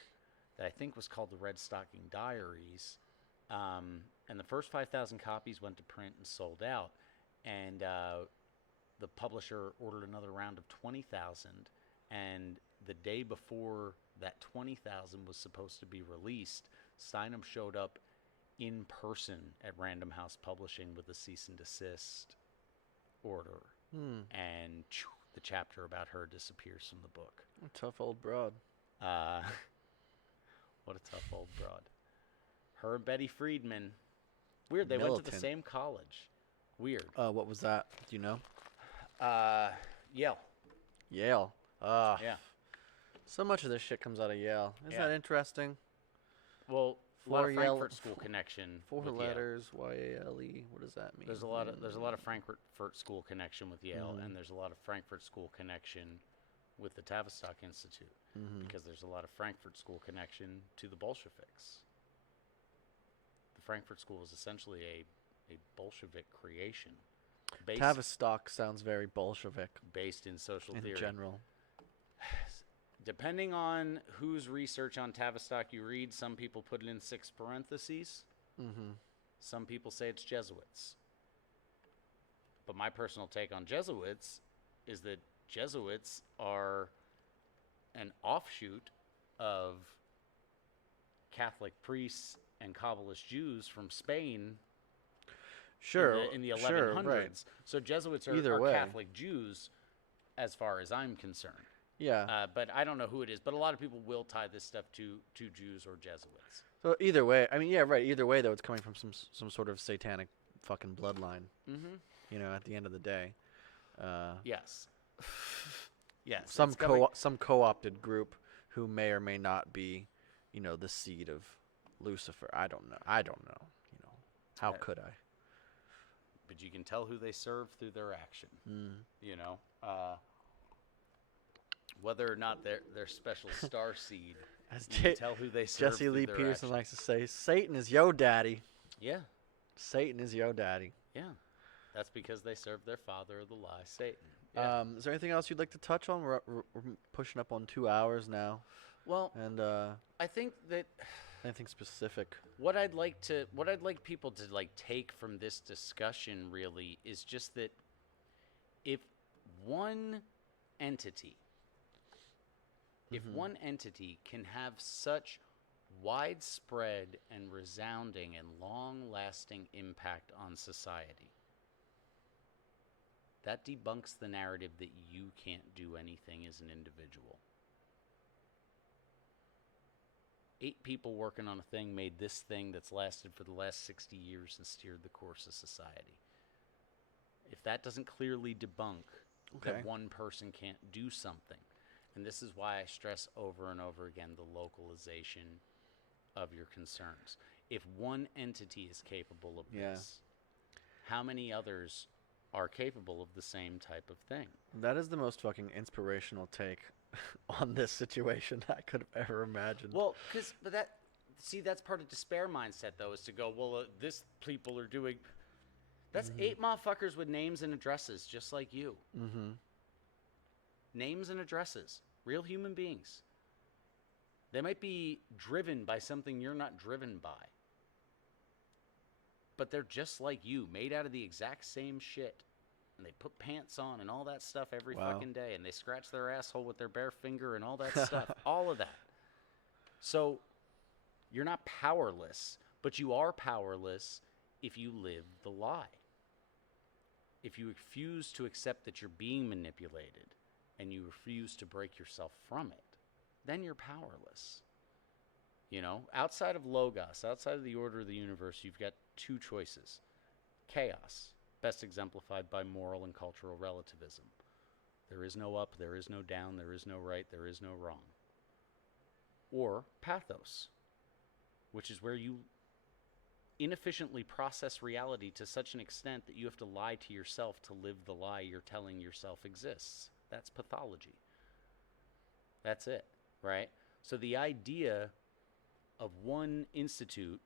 that I think was called the Red Stocking Diaries. And the first 5,000 copies went to print and sold out. And the publisher ordered another round of 20,000. And the day before that 20,000 was supposed to be released, Steinem showed up in person at Random House Publishing with a cease and desist order. And the chapter about her disappears from the book. A tough old broad. What a tough old broad. Her and Betty Friedman. Weird, they went to the same college. Weird. What was that? Do you know? Yale. Yale. Yeah. So much of this shit comes out of Yale. Isn't that interesting? Well, a lot of Frankfurt School connection. Four letters, Y-A-L-E. What does that mean? There's a lot of Frankfurt School connection with Yale, and there's a lot of Frankfurt School connection with the Tavistock Institute, because there's a lot of Frankfurt School connection to the Bolsheviks. The Frankfurt School is essentially a Bolshevik creation. Tavistock sounds very Bolshevik. Based in social theory. In general. Depending on whose research on Tavistock you read, some people put it in 6 parentheses. Some people say it's Jesuits. But my personal take on Jesuits is that Jesuits are an offshoot of Catholic priests and Kabbalist Jews from Spain. Sure. In the 1100s. Sure, right. So Jesuits are Catholic Jews as far as I'm concerned. Yeah. But I don't know who it is. But a lot of people will tie this stuff to Jews or Jesuits. So either way, I mean, yeah, right. Either way, though, it's coming from some sort of satanic fucking bloodline. You know, at the end of the day. Yes. Yes. Some co-opted group who may or may not be, you know, the seed of Lucifer. I don't know. You know, how could I? But you can tell who they serve through their action. You know, whether or not they're special star seed, you can tell who they serve. Jesse Lee Pearson likes to say, "Satan is yo daddy." Yeah. Satan is yo daddy. Yeah. That's because they serve their father of the lie, Satan. Yeah. Is there anything else you'd like to touch on? We're pushing up on 2 hours now. Well, and I think that anything specific. What I'd like people to like take from this discussion really is just that if one entity can have such widespread and resounding and long-lasting impact on society, that debunks the narrative that you can't do anything as an individual. 8 people working on a thing made this thing that's lasted for the last 60 years and steered the course of society. If that doesn't clearly debunk that one person can't do something, and this is why I stress over and over again the localization of your concerns. If one entity is capable of this, how many others are capable of the same type of thing? That is the most fucking inspirational take on this situation I could have ever imagined. Well, that's part of despair mindset, though, is to go, well, this people are doing. That's 8 motherfuckers with names and addresses, just like you. Names and addresses, real human beings. They might be driven by something you're not driven by, but they're just like you, made out of the exact same shit. And they put pants on and all that stuff every fucking day. And they scratch their asshole with their bare finger and all that stuff. All of that. So you're not powerless, but you are powerless if you live the lie. if you refuse to accept that you're being manipulated and you refuse to break yourself from it, then you're powerless. You know, outside of Logos, outside of the order of the universe, you've got two choices. Chaos, best exemplified by moral and cultural relativism. There is no up, there is no down, there is no right, there is no wrong. Or pathos, which is where you inefficiently process reality to such an extent that you have to lie to yourself to live the lie you're telling yourself exists. That's pathology. That's it, right? So the idea of one institute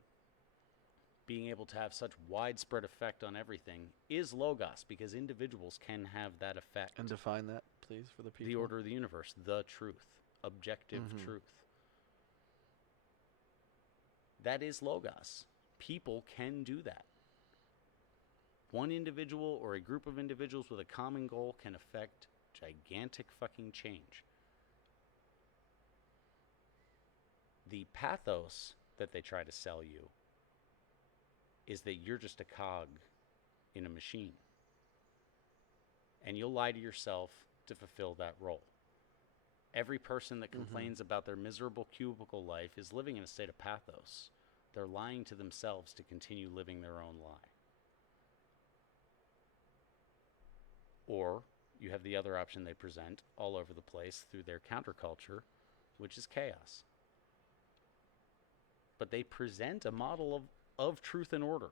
being able to have such widespread effect on everything is Logos, because individuals can have that effect. And define that, please, for the people. The order of the universe, the truth, objective truth. That is Logos. People can do that. One individual or a group of individuals with a common goal can affect gigantic fucking change. The pathos that they try to sell you is that you're just a cog in a machine. And you'll lie to yourself to fulfill that role. Every person that complains about their miserable cubicle life is living in a state of pathos. They're lying to themselves to continue living their own lie. Or you have the other option they present all over the place through their counterculture, which is chaos. But they present a model of truth and order.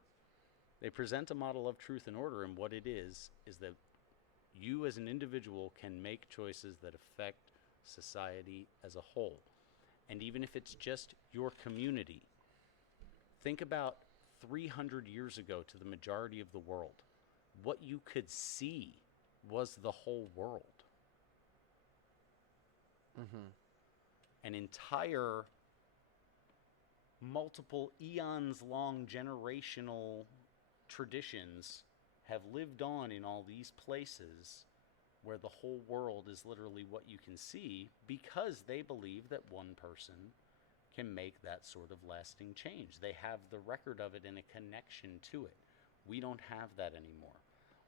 They present a model of truth and order, and what it is that you as an individual can make choices that affect society as a whole. And even if it's just your community, think about 300 years ago to the majority of the world. What you could see was the whole world. An entire multiple eons long generational traditions have lived on in all these places where the whole world is literally what you can see, because they believe that one person can make that sort of lasting change. They have the record of it and a connection to it. We don't have that anymore.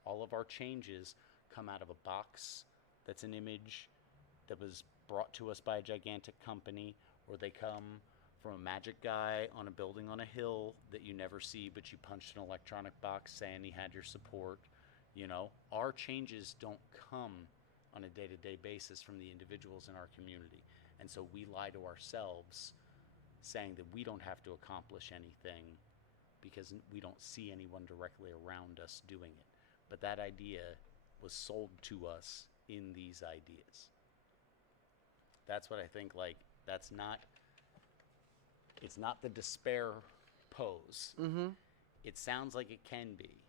All of our changes come out of a box that's an image that was brought to us by a gigantic company, or they come from a magic guy on a building on a hill that you never see, but you punched an electronic box saying he had your support. You know, our changes don't come on a day-to-day basis from the individuals in our community. And so we lie to ourselves saying that we don't have to accomplish anything because we don't see anyone directly around us doing it. But that idea was sold to us in these ideas. That's what I think, like, it's not the despair pose. It sounds like it can be.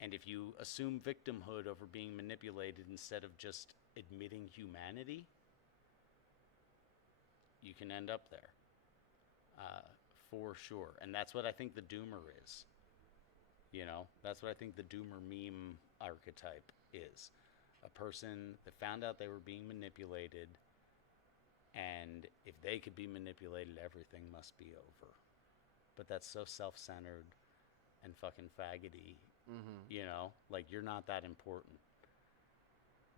And if you assume victimhood over being manipulated instead of just admitting humanity, you can end up there. For sure. And that's what I think the doomer is. You know, that's what I think the doomer meme archetype is. A person that found out they were being manipulated, and if they could be manipulated, everything must be over. But that's so self-centered and fucking faggoty. You know, like, you're not that important.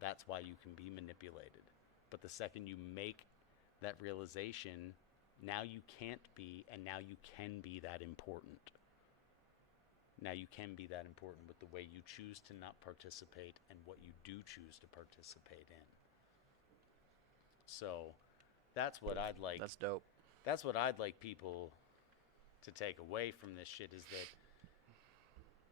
That's why you can be manipulated. But the second you make that realization, now you can't be, and now you can be that important. Now you can be that important with the way you choose to not participate and what you do choose to participate in. So that's what I'd like. That's dope. That's what I'd like people to take away from this shit, is that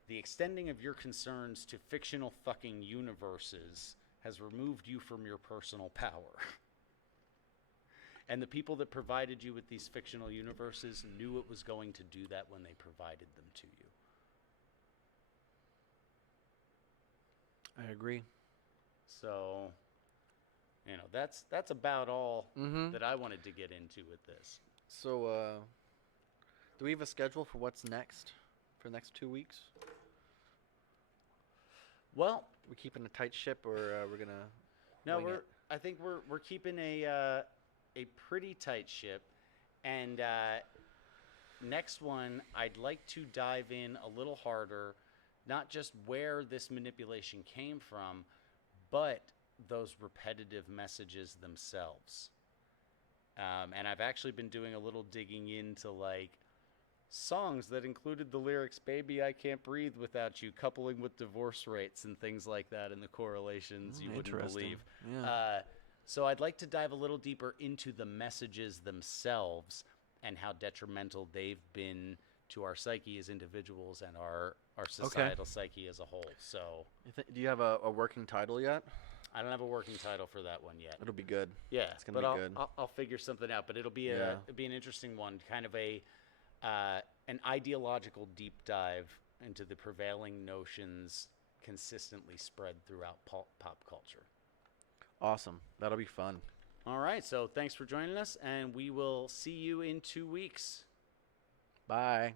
the extending of your concerns to fictional fucking universes has removed you from your personal power. And the people that provided you with these fictional universes knew it was going to do that when they provided them to you. I agree. So, you know, that's about all that I wanted to get into with this. So, do we have a schedule for what's next for the next 2 weeks? Well, We keeping a tight ship, or we're gonna? no, I think we're keeping a pretty tight ship, and next one I'd like to dive in a little harder not just where this manipulation came from, but those repetitive messages themselves. And I've actually been doing a little digging into like songs that included the lyrics "Baby, I can't breathe without you," coupling with divorce rates and things like that, and the correlations you wouldn't believe. Yeah. So I'd like to dive a little deeper into the messages themselves and how detrimental they've been to our psyche as individuals and our societal psyche as a whole. So, Do you have a working title yet? I don't have a working title for that one yet. It'll be good. Yeah, it's gonna be good. I'll figure something out, but it'll be an interesting one, kind of an ideological deep dive into the prevailing notions consistently spread throughout pop culture. Awesome. That'll be fun. All right, so thanks for joining us, and we will see you in 2 weeks. Bye.